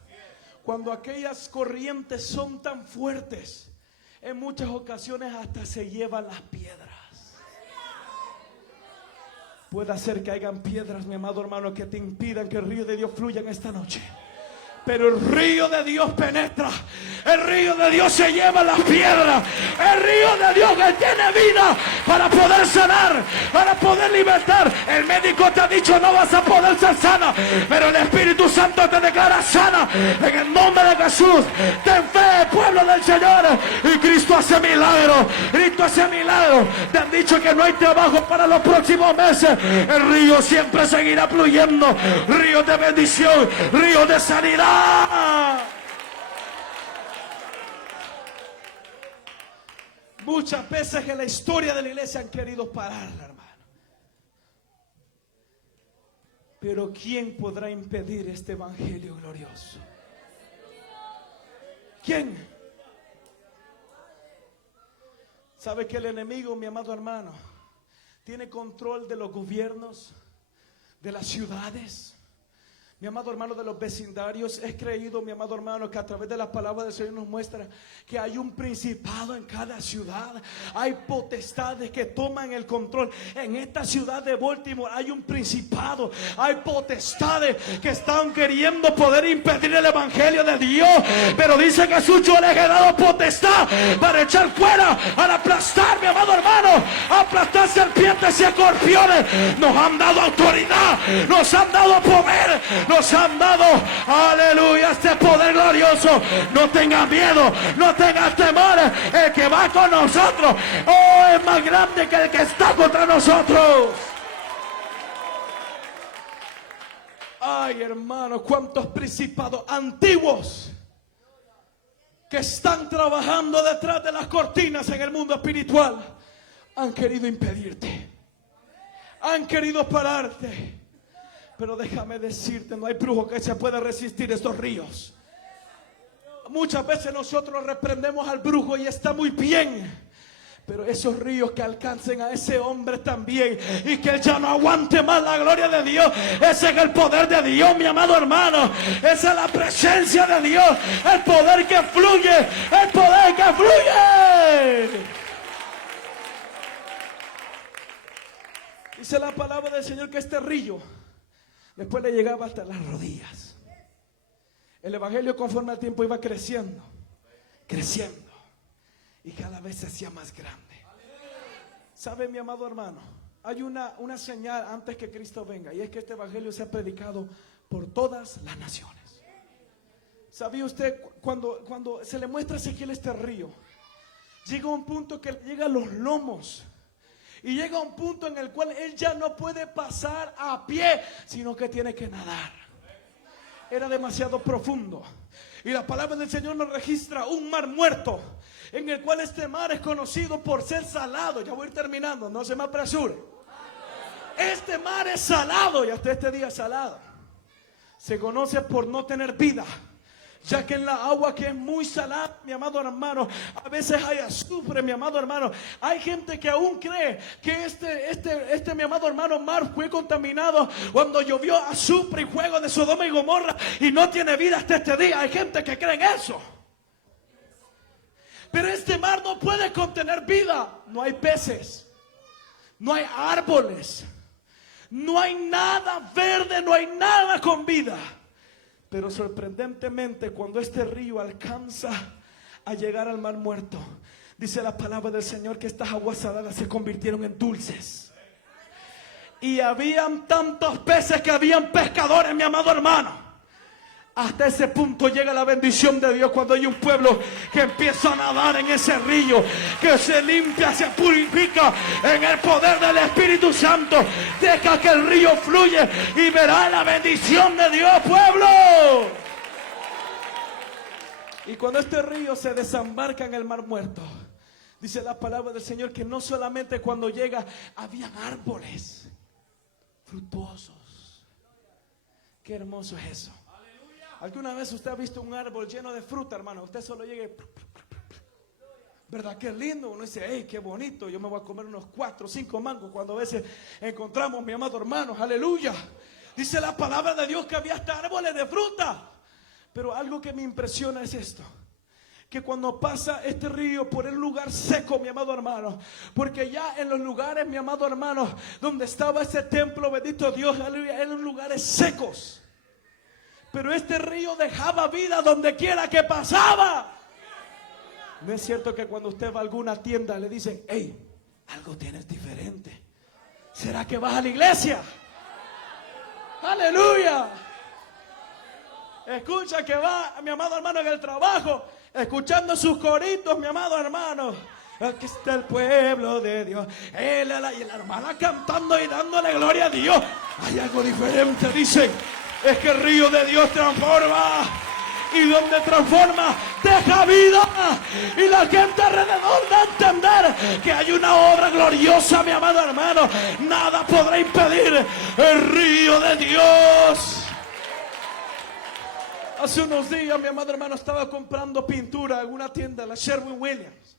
Cuando aquellas corrientes son tan fuertes, en muchas ocasiones hasta se llevan las piedras. Puede ser que hayan piedras, mi amado hermano, que te impidan que el río de Dios fluya en esta noche. Pero el río de Dios penetra. El río de Dios se lleva las piedras. El río de Dios que tiene vida para poder sanar, para poder libertar. El médico te ha dicho no vas a poder ser sana, pero el Espíritu Santo te declara sana. En el nombre de Jesús, ten fe, pueblo del Señor. Y Cristo hace milagros. Cristo hace milagros. Te han dicho que no hay trabajo para los próximos meses. El río siempre seguirá fluyendo. Río de bendición, río de sanidad. Muchas veces en la historia de la iglesia han querido pararla, hermano. Pero ¿quién podrá impedir este evangelio glorioso? ¿Quién? ¿Sabe que el enemigo, mi amado hermano, tiene control de los gobiernos, de las ciudades? Mi amado hermano, de los vecindarios. Es creído, mi amado hermano, que a través de la palabra del Señor nos muestra que hay un principado en cada ciudad. Hay potestades que toman el control. En esta ciudad de Baltimore hay un principado. Hay potestades que están queriendo poder impedir el evangelio de Dios. Pero dice Jesús, yo les he dado potestad para echar fuera, para aplastar, mi amado hermano, aplastar serpientes y escorpiones. Nos han dado autoridad, nos han dado poder, nos han dado, aleluya, este poder glorioso. No tengan miedo, no tengan temor. El que va con nosotros, oh, es más grande que el que está contra nosotros. Ay, hermano, cuántos principados antiguos que están trabajando detrás de las cortinas en el mundo espiritual han querido impedirte, han querido pararte. Pero déjame decirte, no hay brujo que se pueda resistir estos ríos. Muchas veces nosotros reprendemos al brujo y está muy bien, pero esos ríos que alcancen a ese hombre también y que él ya no aguante más la gloria de Dios. Ese es el poder de Dios, mi amado hermano. Esa es la presencia de Dios, el poder que fluye, el poder que fluye. Dice la palabra del Señor que este río después le llegaba hasta las rodillas. El evangelio conforme al tiempo iba creciendo, creciendo, y cada vez se hacía más grande. ¿Sabe, mi amado hermano? Hay una señal antes que Cristo venga, y es que este evangelio se ha predicado por todas las naciones. ¿Sabía usted cuando se le muestra a Ezequiel este río? Llega un punto que llega a los lomos. Y llega un punto en el cual él ya no puede pasar a pie, sino que tiene que nadar. Era demasiado profundo. Y la palabra del Señor nos registra un mar muerto, en el cual este mar es conocido por ser salado. Ya voy a ir terminando, no se me apresure. Este mar es salado y hasta este día es salado. Se conoce por no tener vida, ya que en la agua que es muy salada, mi amado hermano, a veces hay azufre, mi amado hermano. Hay gente que aún cree que este mi amado hermano, mar fue contaminado cuando llovió azufre y fuego de Sodoma y Gomorra y no tiene vida hasta este día. Hay gente que cree en eso. Pero este mar no puede contener vida. No hay peces, no hay árboles, no hay nada verde, no hay nada con vida. Pero sorprendentemente, cuando este río alcanza a llegar al mar muerto, dice la palabra del Señor que estas aguas saladas se convirtieron en dulces. Y habían tantos peces que habían pescadores, mi amado hermano. Hasta ese punto llega la bendición de Dios cuando hay un pueblo que empieza a nadar en ese río, que se limpia, se purifica en el poder del Espíritu Santo. Deja que el río fluya y verá la bendición de Dios, pueblo. Y cuando este río se desembarca en el mar muerto, dice la palabra del Señor que no solamente cuando llega habían árboles frutuosos. Qué hermoso es eso. ¿Alguna vez usted ha visto un árbol lleno de fruta, hermano? Usted solo llega y... ¿verdad? Qué lindo. Uno dice, hey, qué bonito. Yo me voy a comer unos 4 o 5 mangos cuando a veces encontramos, mi amado hermano. Aleluya. Dice la palabra de Dios que había hasta árboles de fruta. Pero algo que me impresiona es esto. Que cuando pasa este río por el lugar seco, mi amado hermano, porque ya en los lugares, mi amado hermano, donde estaba ese templo, bendito Dios, aleluya, eran lugares secos. Pero este río dejaba vida donde quiera que pasaba. No es cierto que cuando usted va a alguna tienda le dicen: hey, algo tienes diferente. ¿Será que vas a la iglesia? Aleluya. Escucha que va, mi amado hermano, en el trabajo, escuchando sus coritos, mi amado hermano. Aquí está el pueblo de Dios. Y la hermana cantando y dándole gloria a Dios. Hay algo diferente, dicen. Es que el río de Dios transforma. Y donde transforma, deja vida. Y la gente alrededor da a entender que hay una obra gloriosa, mi amado hermano. Nada podrá impedir el río de Dios. Hace unos días, mi amado hermano, estaba comprando pintura en una tienda, la Sherwin-Williams.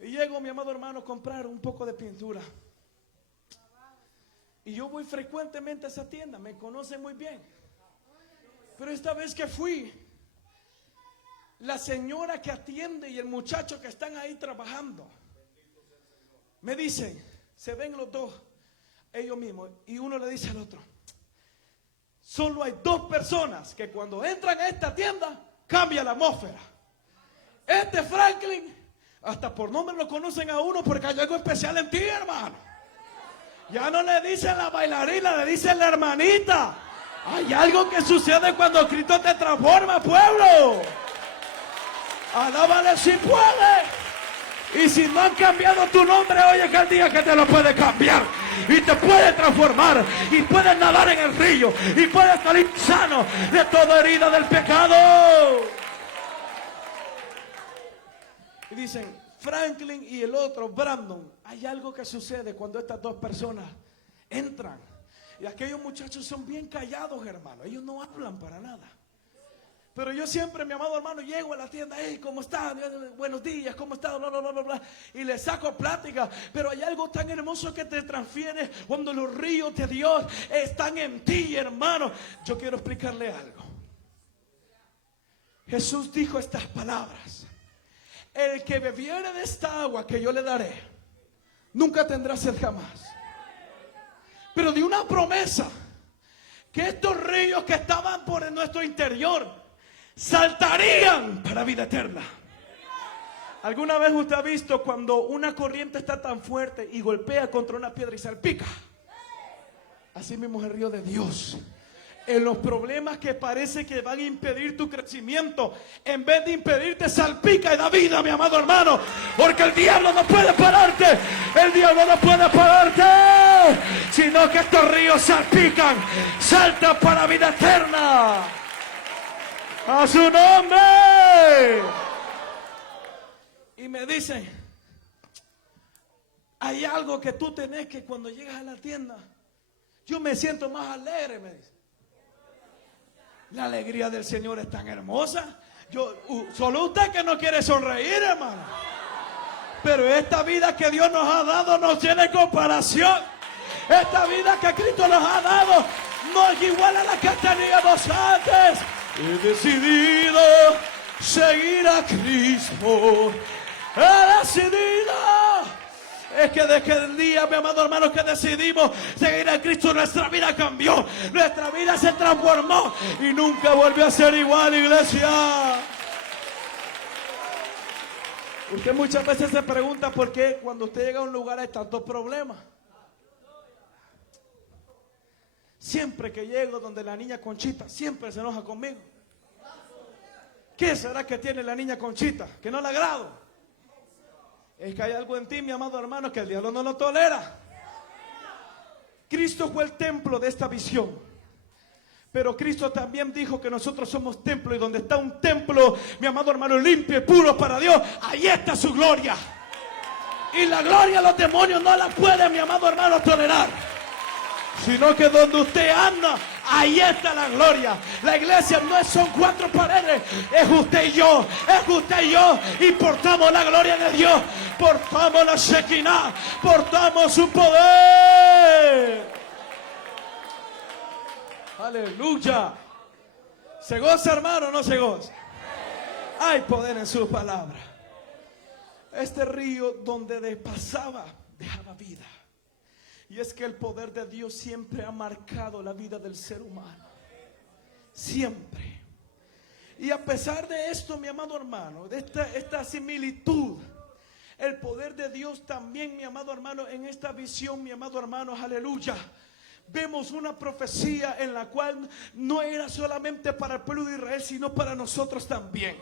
Y llego, mi amado hermano, a comprar un poco de pintura. Y yo voy frecuentemente a esa tienda, me conocen muy bien. Pero esta vez que fui, la señora que atiende y el muchacho que están ahí trabajando me dicen, se ven los dos, ellos mismos, y uno le dice al otro: solo hay dos personas que cuando entran a esta tienda cambia la atmósfera. Este Franklin, hasta por nombre lo conocen a uno porque hay algo especial en ti, hermano. Ya no le dicen la bailarina, le dicen la hermanita. Hay algo que sucede cuando Cristo te transforma, pueblo. Alábale si puede. Y si no han cambiado tu nombre, hoy es el día que te lo puede cambiar. Y te puede transformar. Y puedes nadar en el río. Y puedes salir sano de toda herida del pecado. Y dicen, Franklin y el otro, Brandon, hay algo que sucede cuando estas dos personas entran. Y aquellos muchachos son bien callados, hermano. Ellos no hablan para nada. Pero yo siempre, mi amado hermano, llego a la tienda. Hey, ¿cómo estás? Buenos días, ¿cómo estás? Bla, bla, bla, bla, bla. Y le saco plática. Pero hay algo tan hermoso que te transfiere cuando los ríos de Dios están en ti, hermano. Yo quiero explicarle algo. Jesús dijo estas palabras: el que bebiere de esta agua que yo le daré, nunca tendrá sed jamás. Pero de una promesa, que estos ríos que estaban por nuestro interior saltarían para vida eterna. ¿Alguna vez usted ha visto cuando una corriente está tan fuerte y golpea contra una piedra y salpica? Así mismo es el río de Dios. En los problemas que parece que van a impedir tu crecimiento, en vez de impedirte, salpica y da vida, mi amado hermano. Porque el diablo no puede pararte. El diablo no puede pararte. Sino que estos ríos salpican, saltan para vida eterna. A su nombre. Y me dicen, hay algo que tú tenés que cuando llegas a la tienda, yo me siento más alegre, me dice. La alegría del Señor es tan hermosa. Solo usted que no quiere sonreír, hermano. Pero esta vida que Dios nos ha dado no tiene comparación. Esta vida que Cristo nos ha dado no es igual a la que teníamos antes. He decidido seguir a Cristo. He decidido. Es que desde el día, mi amado hermano, que decidimos seguir a Cristo, nuestra vida cambió, nuestra vida se transformó y nunca volvió a ser igual, iglesia. Usted muchas veces se pregunta por qué cuando usted llega a un lugar hay tantos problemas. Siempre que llego donde la niña Conchita, siempre se enoja conmigo. ¿Qué será que tiene la niña Conchita? Que no le agrado. Es que hay algo en ti, mi amado hermano, que el diablo no lo tolera. Cristo fue el templo de esta visión. Pero Cristo también dijo que nosotros somos templo. Y donde está un templo, mi amado hermano, limpio y puro para Dios, ahí está su gloria. Y la gloria los demonios no la pueden, mi amado hermano, tolerar. Sino que donde usted anda, ahí está la gloria. La iglesia no son cuatro paredes, es usted y yo, es usted y yo. Y portamos la gloria de Dios, portamos la Shekinah, portamos su poder. Aleluya. ¿Se goza, hermano, o no se goza? Hay poder en sus palabras. Este río donde pasaba, dejaba vida. Y es que el poder de Dios siempre ha marcado la vida del ser humano. siempre. Y a pesar de esto, mi amado hermano, de esta similitud, el poder de Dios también, mi amado hermano, en esta visión, mi amado hermano, aleluya, vemos una profecía en la cual no era solamente para el pueblo de Israel, sino para nosotros también.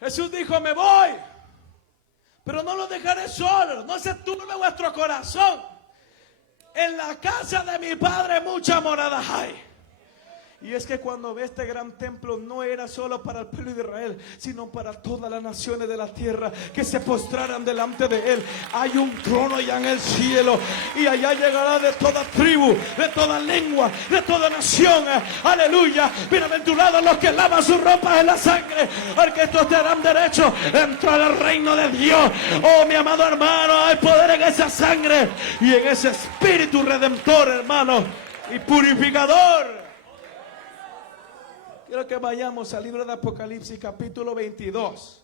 Jesús dijo: me voy, pero no los dejaré solos, no se turbe vuestro corazón. En la casa de mi Padre muchas moradas hay. Y es que cuando ve este gran templo, no era solo para el pueblo de Israel, sino para todas las naciones de la tierra que se postraran delante de él. Hay un trono ya en el cielo, y allá llegará de toda tribu, de toda lengua, de toda nación. Aleluya. Bienaventurados los que lavan sus ropas en la sangre, porque estos tendrán derecho a entrar al reino de Dios. Oh, mi amado hermano, hay poder en esa sangre y en ese espíritu redentor, hermano, y purificador. Quiero que vayamos al libro de Apocalipsis, capítulo 22.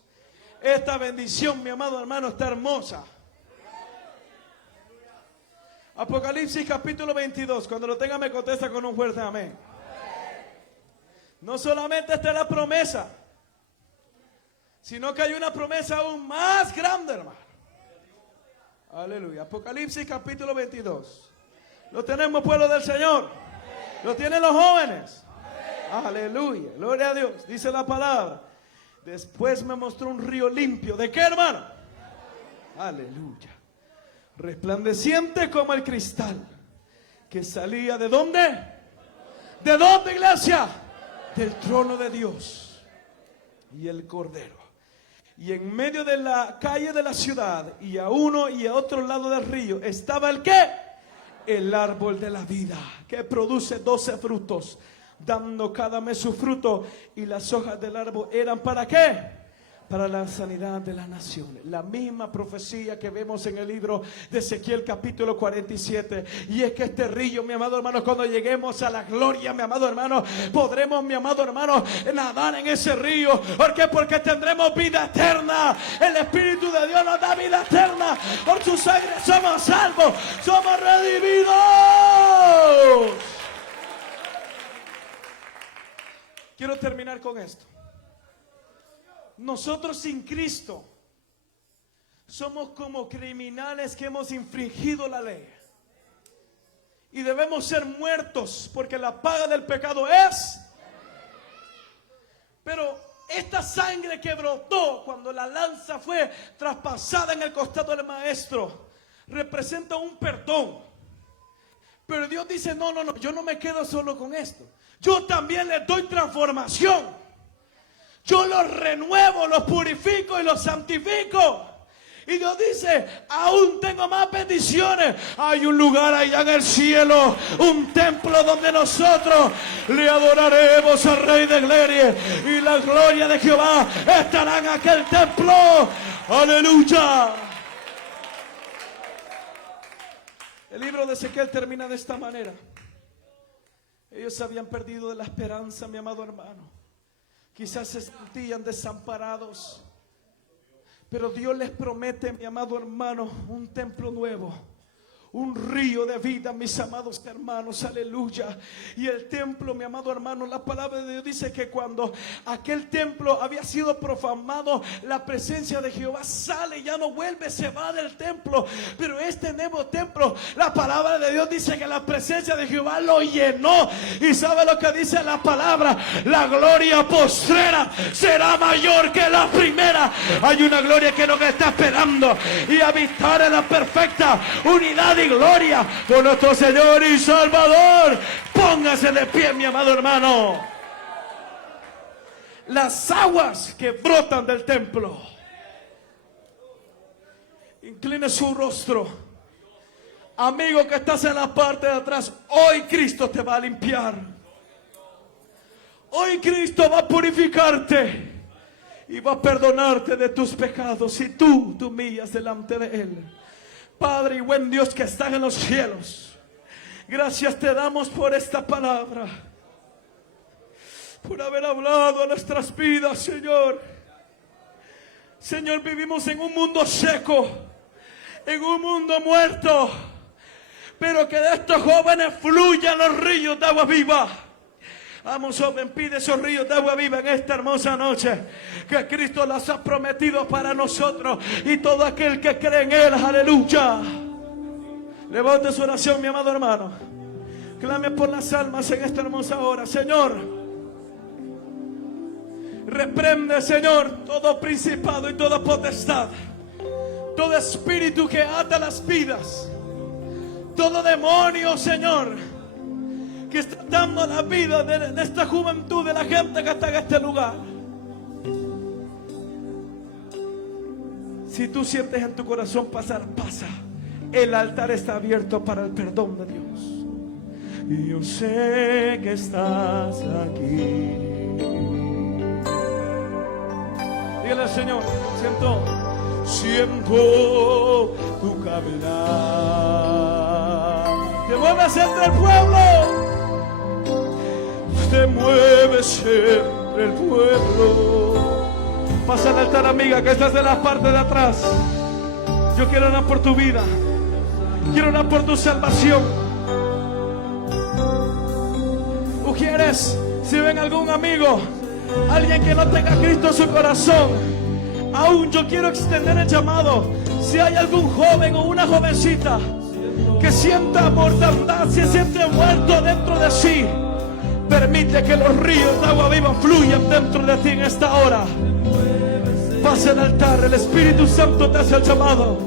Esta bendición, mi amado hermano, está hermosa. Apocalipsis, capítulo 22. Cuando lo tenga, me contesta con un fuerte amén. No solamente está la promesa, sino que hay una promesa aún más grande, hermano. Aleluya. Apocalipsis, capítulo 22. Lo tenemos, pueblo del Señor. Lo tienen los jóvenes. Aleluya, gloria a Dios. Dice la palabra: después me mostró un río limpio. ¿De qué, hermano? Aleluya. Resplandeciente como el cristal, que salía ¿de dónde? ¿De dónde, iglesia? Del trono de Dios y el Cordero. Y en medio de la calle de la ciudad, y a uno y a otro lado del río, estaba ¿el qué? El árbol de la vida, que produce 12 frutos, dando cada mes su fruto, y las hojas del árbol eran ¿para qué? Para la sanidad de las naciones. La misma profecía que vemos en el libro de Ezequiel, capítulo 47. Y es que este río, mi amado hermano, cuando lleguemos a la gloria, mi amado hermano, podremos, mi amado hermano, nadar en ese río. ¿Por qué? Porque tendremos vida eterna. El Espíritu de Dios nos da vida eterna. Por su sangre somos salvos, somos redimidos. Quiero terminar con esto. Nosotros sin Cristo somos como criminales que hemos infringido la ley, y debemos ser muertos, porque la paga del pecado es. Pero esta sangre que brotó cuando la lanza fue traspasada en el costado del maestro representa un perdón. Pero Dios dice: no, yo no me quedo solo con esto. Yo también les doy transformación. Yo los renuevo, los purifico y los santifico. Y Dios dice: aún tengo más bendiciones. Hay un lugar allá en el cielo, un templo donde nosotros le adoraremos al Rey de Gloria, y la gloria de Jehová estará en aquel templo. Aleluya. El libro de Ezequiel termina de esta manera. Ellos habían perdido de la esperanza, mi amado hermano. Quizás se sentían desamparados, pero Dios les promete, mi amado hermano, un templo nuevo, un río de vida, mis amados hermanos, aleluya. Y el templo, mi amado hermano, la palabra de Dios dice que cuando aquel templo había sido profanado, la presencia de Jehová sale, ya no vuelve, se va del templo. Pero este nuevo templo, la palabra de Dios dice que la presencia de Jehová lo llenó. Y sabe lo que dice la palabra: la gloria postrera será mayor que la primera. Hay una gloria que nos está esperando, y habitar en la perfecta unidad y gloria con nuestro Señor y Salvador. Póngase de pie, mi amado hermano. Las aguas que brotan del templo. Incline su rostro. Amigo que estás en la parte de atrás, hoy Cristo te va a limpiar. Hoy Cristo va a purificarte y va a perdonarte de tus pecados si tú te humillas delante de Él. Padre y buen Dios que estás en los cielos, gracias te damos por esta palabra, por haber hablado a nuestras vidas, Señor. Señor, vivimos en un mundo seco, en un mundo muerto, pero que de estos jóvenes fluyan los ríos de agua viva. Vamos, joven, pide esos ríos de agua viva en esta hermosa noche que Cristo las ha prometido para nosotros y todo aquel que cree en Él. Aleluya. Levante su oración, mi amado hermano. Clame por las almas en esta hermosa hora. Señor, reprende, Señor, todo principado y toda potestad, todo espíritu que ata las vidas, todo demonio, Señor, que está dando la vida de esta juventud, de la gente que está en este lugar. Si tú sientes en tu corazón pasar, pasa. El altar está abierto para el perdón de Dios. Y yo sé que estás aquí. Dígale al Señor, siento tu caminar. Te mueves entre el pueblo. Te mueves siempre el pueblo. Pasa al altar, amiga, que estás en la parte de atrás. Yo quiero orar por tu vida. Quiero orar por tu salvación. Mujeres, si ven algún amigo, alguien que no tenga a Cristo en su corazón, aún yo quiero extender el llamado. Si hay algún joven o una jovencita que sienta mortandad, se siente muerto dentro de sí, permite que los ríos de agua viva fluyan dentro de ti en esta hora. Pasa al altar, el Espíritu Santo te hace el llamado.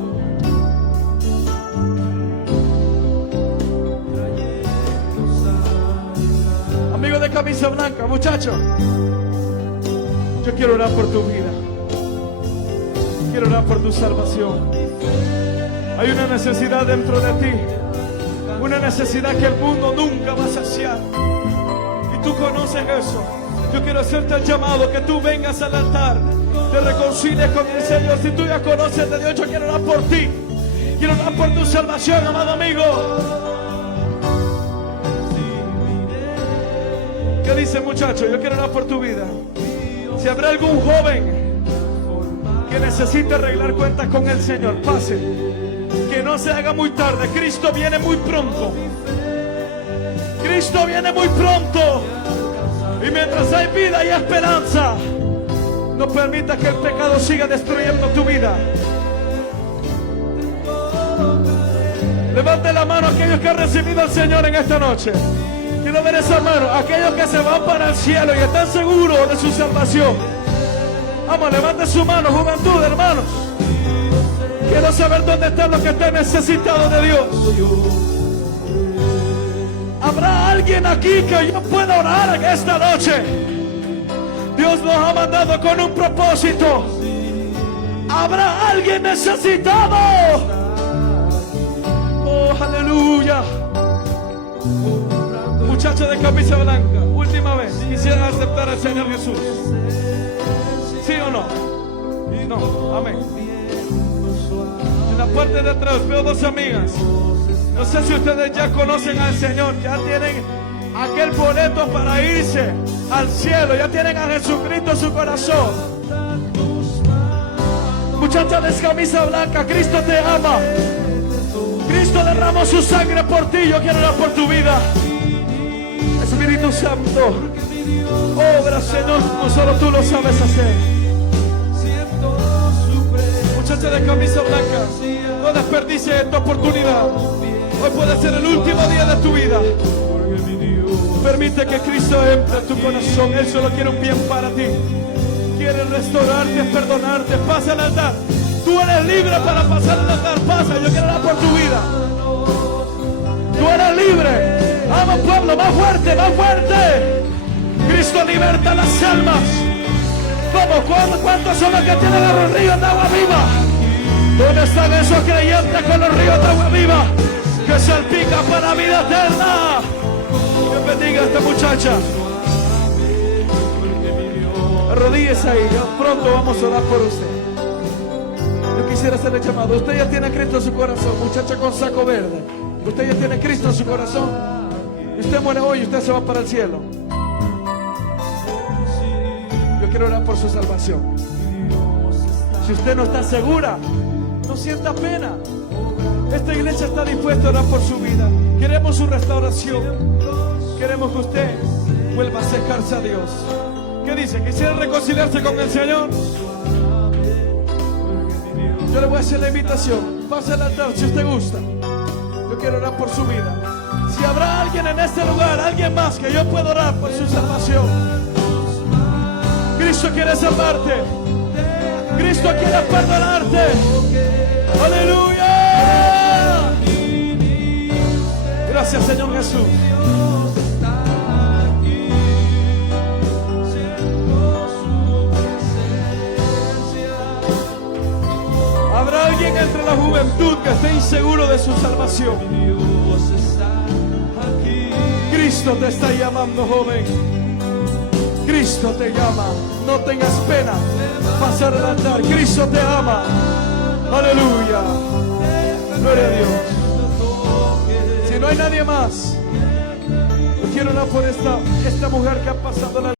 Amigo de camisa blanca, muchacho, yo quiero orar por tu vida. Quiero orar por tu salvación. Hay una necesidad dentro de ti, una necesidad que el mundo nunca va a saciar. Tú conoces eso. Yo quiero hacerte el llamado que tú vengas al altar, te reconcilies con el Señor. Si tú ya conoces de Dios, yo quiero orar por ti. Quiero orar por tu salvación, amado amigo. ¿Qué dice, muchacho? Yo quiero orar por tu vida. Si habrá algún joven que necesite arreglar cuentas con el Señor, pase. Que no se haga muy tarde. Cristo viene muy pronto. Cristo viene muy pronto. Y mientras hay vida y esperanza, no permitas que el pecado siga destruyendo tu vida. Levante la mano a aquellos que han recibido al Señor en esta noche. Quiero ver esa mano. Aquellos que se van para el cielo y están seguros de su salvación. Vamos, levante su mano, juventud, hermanos. Quiero saber dónde están los que estén necesitados de Dios. ¿Habrá alguien aquí que yo pueda orar en esta noche? Dios nos ha mandado con un propósito. ¿Habrá alguien necesitado? Oh, aleluya. Muchacho de camisa blanca, última vez, quisiera aceptar al Señor Jesús. ¿Sí o no? No, amén. En la parte de atrás veo dos amigas. No sé si ustedes ya conocen al Señor, ya tienen aquel boleto para irse al cielo, ya tienen a Jesucristo en su corazón. Muchacha de camisa blanca, Cristo te ama. Cristo derramó su sangre por ti. Yo quiero orar por tu vida. Espíritu Santo, obra, Señor, como solo tú lo sabes hacer. Muchacha de camisa blanca, no desperdicies esta oportunidad. Hoy puede ser el último día de tu vida. Permite que Cristo entre en tu corazón. Él solo quiere un bien para ti. Quiere restaurarte, perdonarte. Pasa al altar. Tú eres libre para pasar al altar. Pasa, yo quiero orar por tu vida. Tú eres libre. Vamos, pueblo, más fuerte, más fuerte. Cristo liberta las almas. Vamos, ¿cuántos son los que tienen los ríos de agua viva? ¿Dónde están esos creyentes con los ríos de agua viva que salpican para vida eterna? Que bendiga a esta muchacha. Arrodíllese ahí, pronto vamos a orar por usted. Yo quisiera hacerle llamado. Usted ya tiene a Cristo en su corazón, muchacha con saco verde. Usted ya tiene a Cristo en su corazón. Y usted muere hoy y usted se va para el cielo. Yo quiero orar por su salvación. Si usted no está segura, no sienta pena. Esta iglesia está dispuesta a orar por su vida. Queremos su restauración. Queremos que usted vuelva a acercarse a Dios. ¿Qué dice? ¿Quisiera reconciliarse con el Señor? Yo le voy a hacer la invitación. Pase al altar si usted gusta. Yo quiero orar por su vida. Si habrá alguien en este lugar, alguien más que yo pueda orar por su salvación. Cristo quiere salvarte. Cristo quiere perdonarte. Aleluya. Gracias, Señor Jesús. Habrá alguien entre la juventud que esté inseguro de su salvación. Cristo te está llamando, joven. Cristo te llama. No tengas pena. Pasar al altar. Cristo te ama. Aleluya. Gloria a Dios. Si no hay nadie más, yo quiero orar por esta mujer que ha pasado la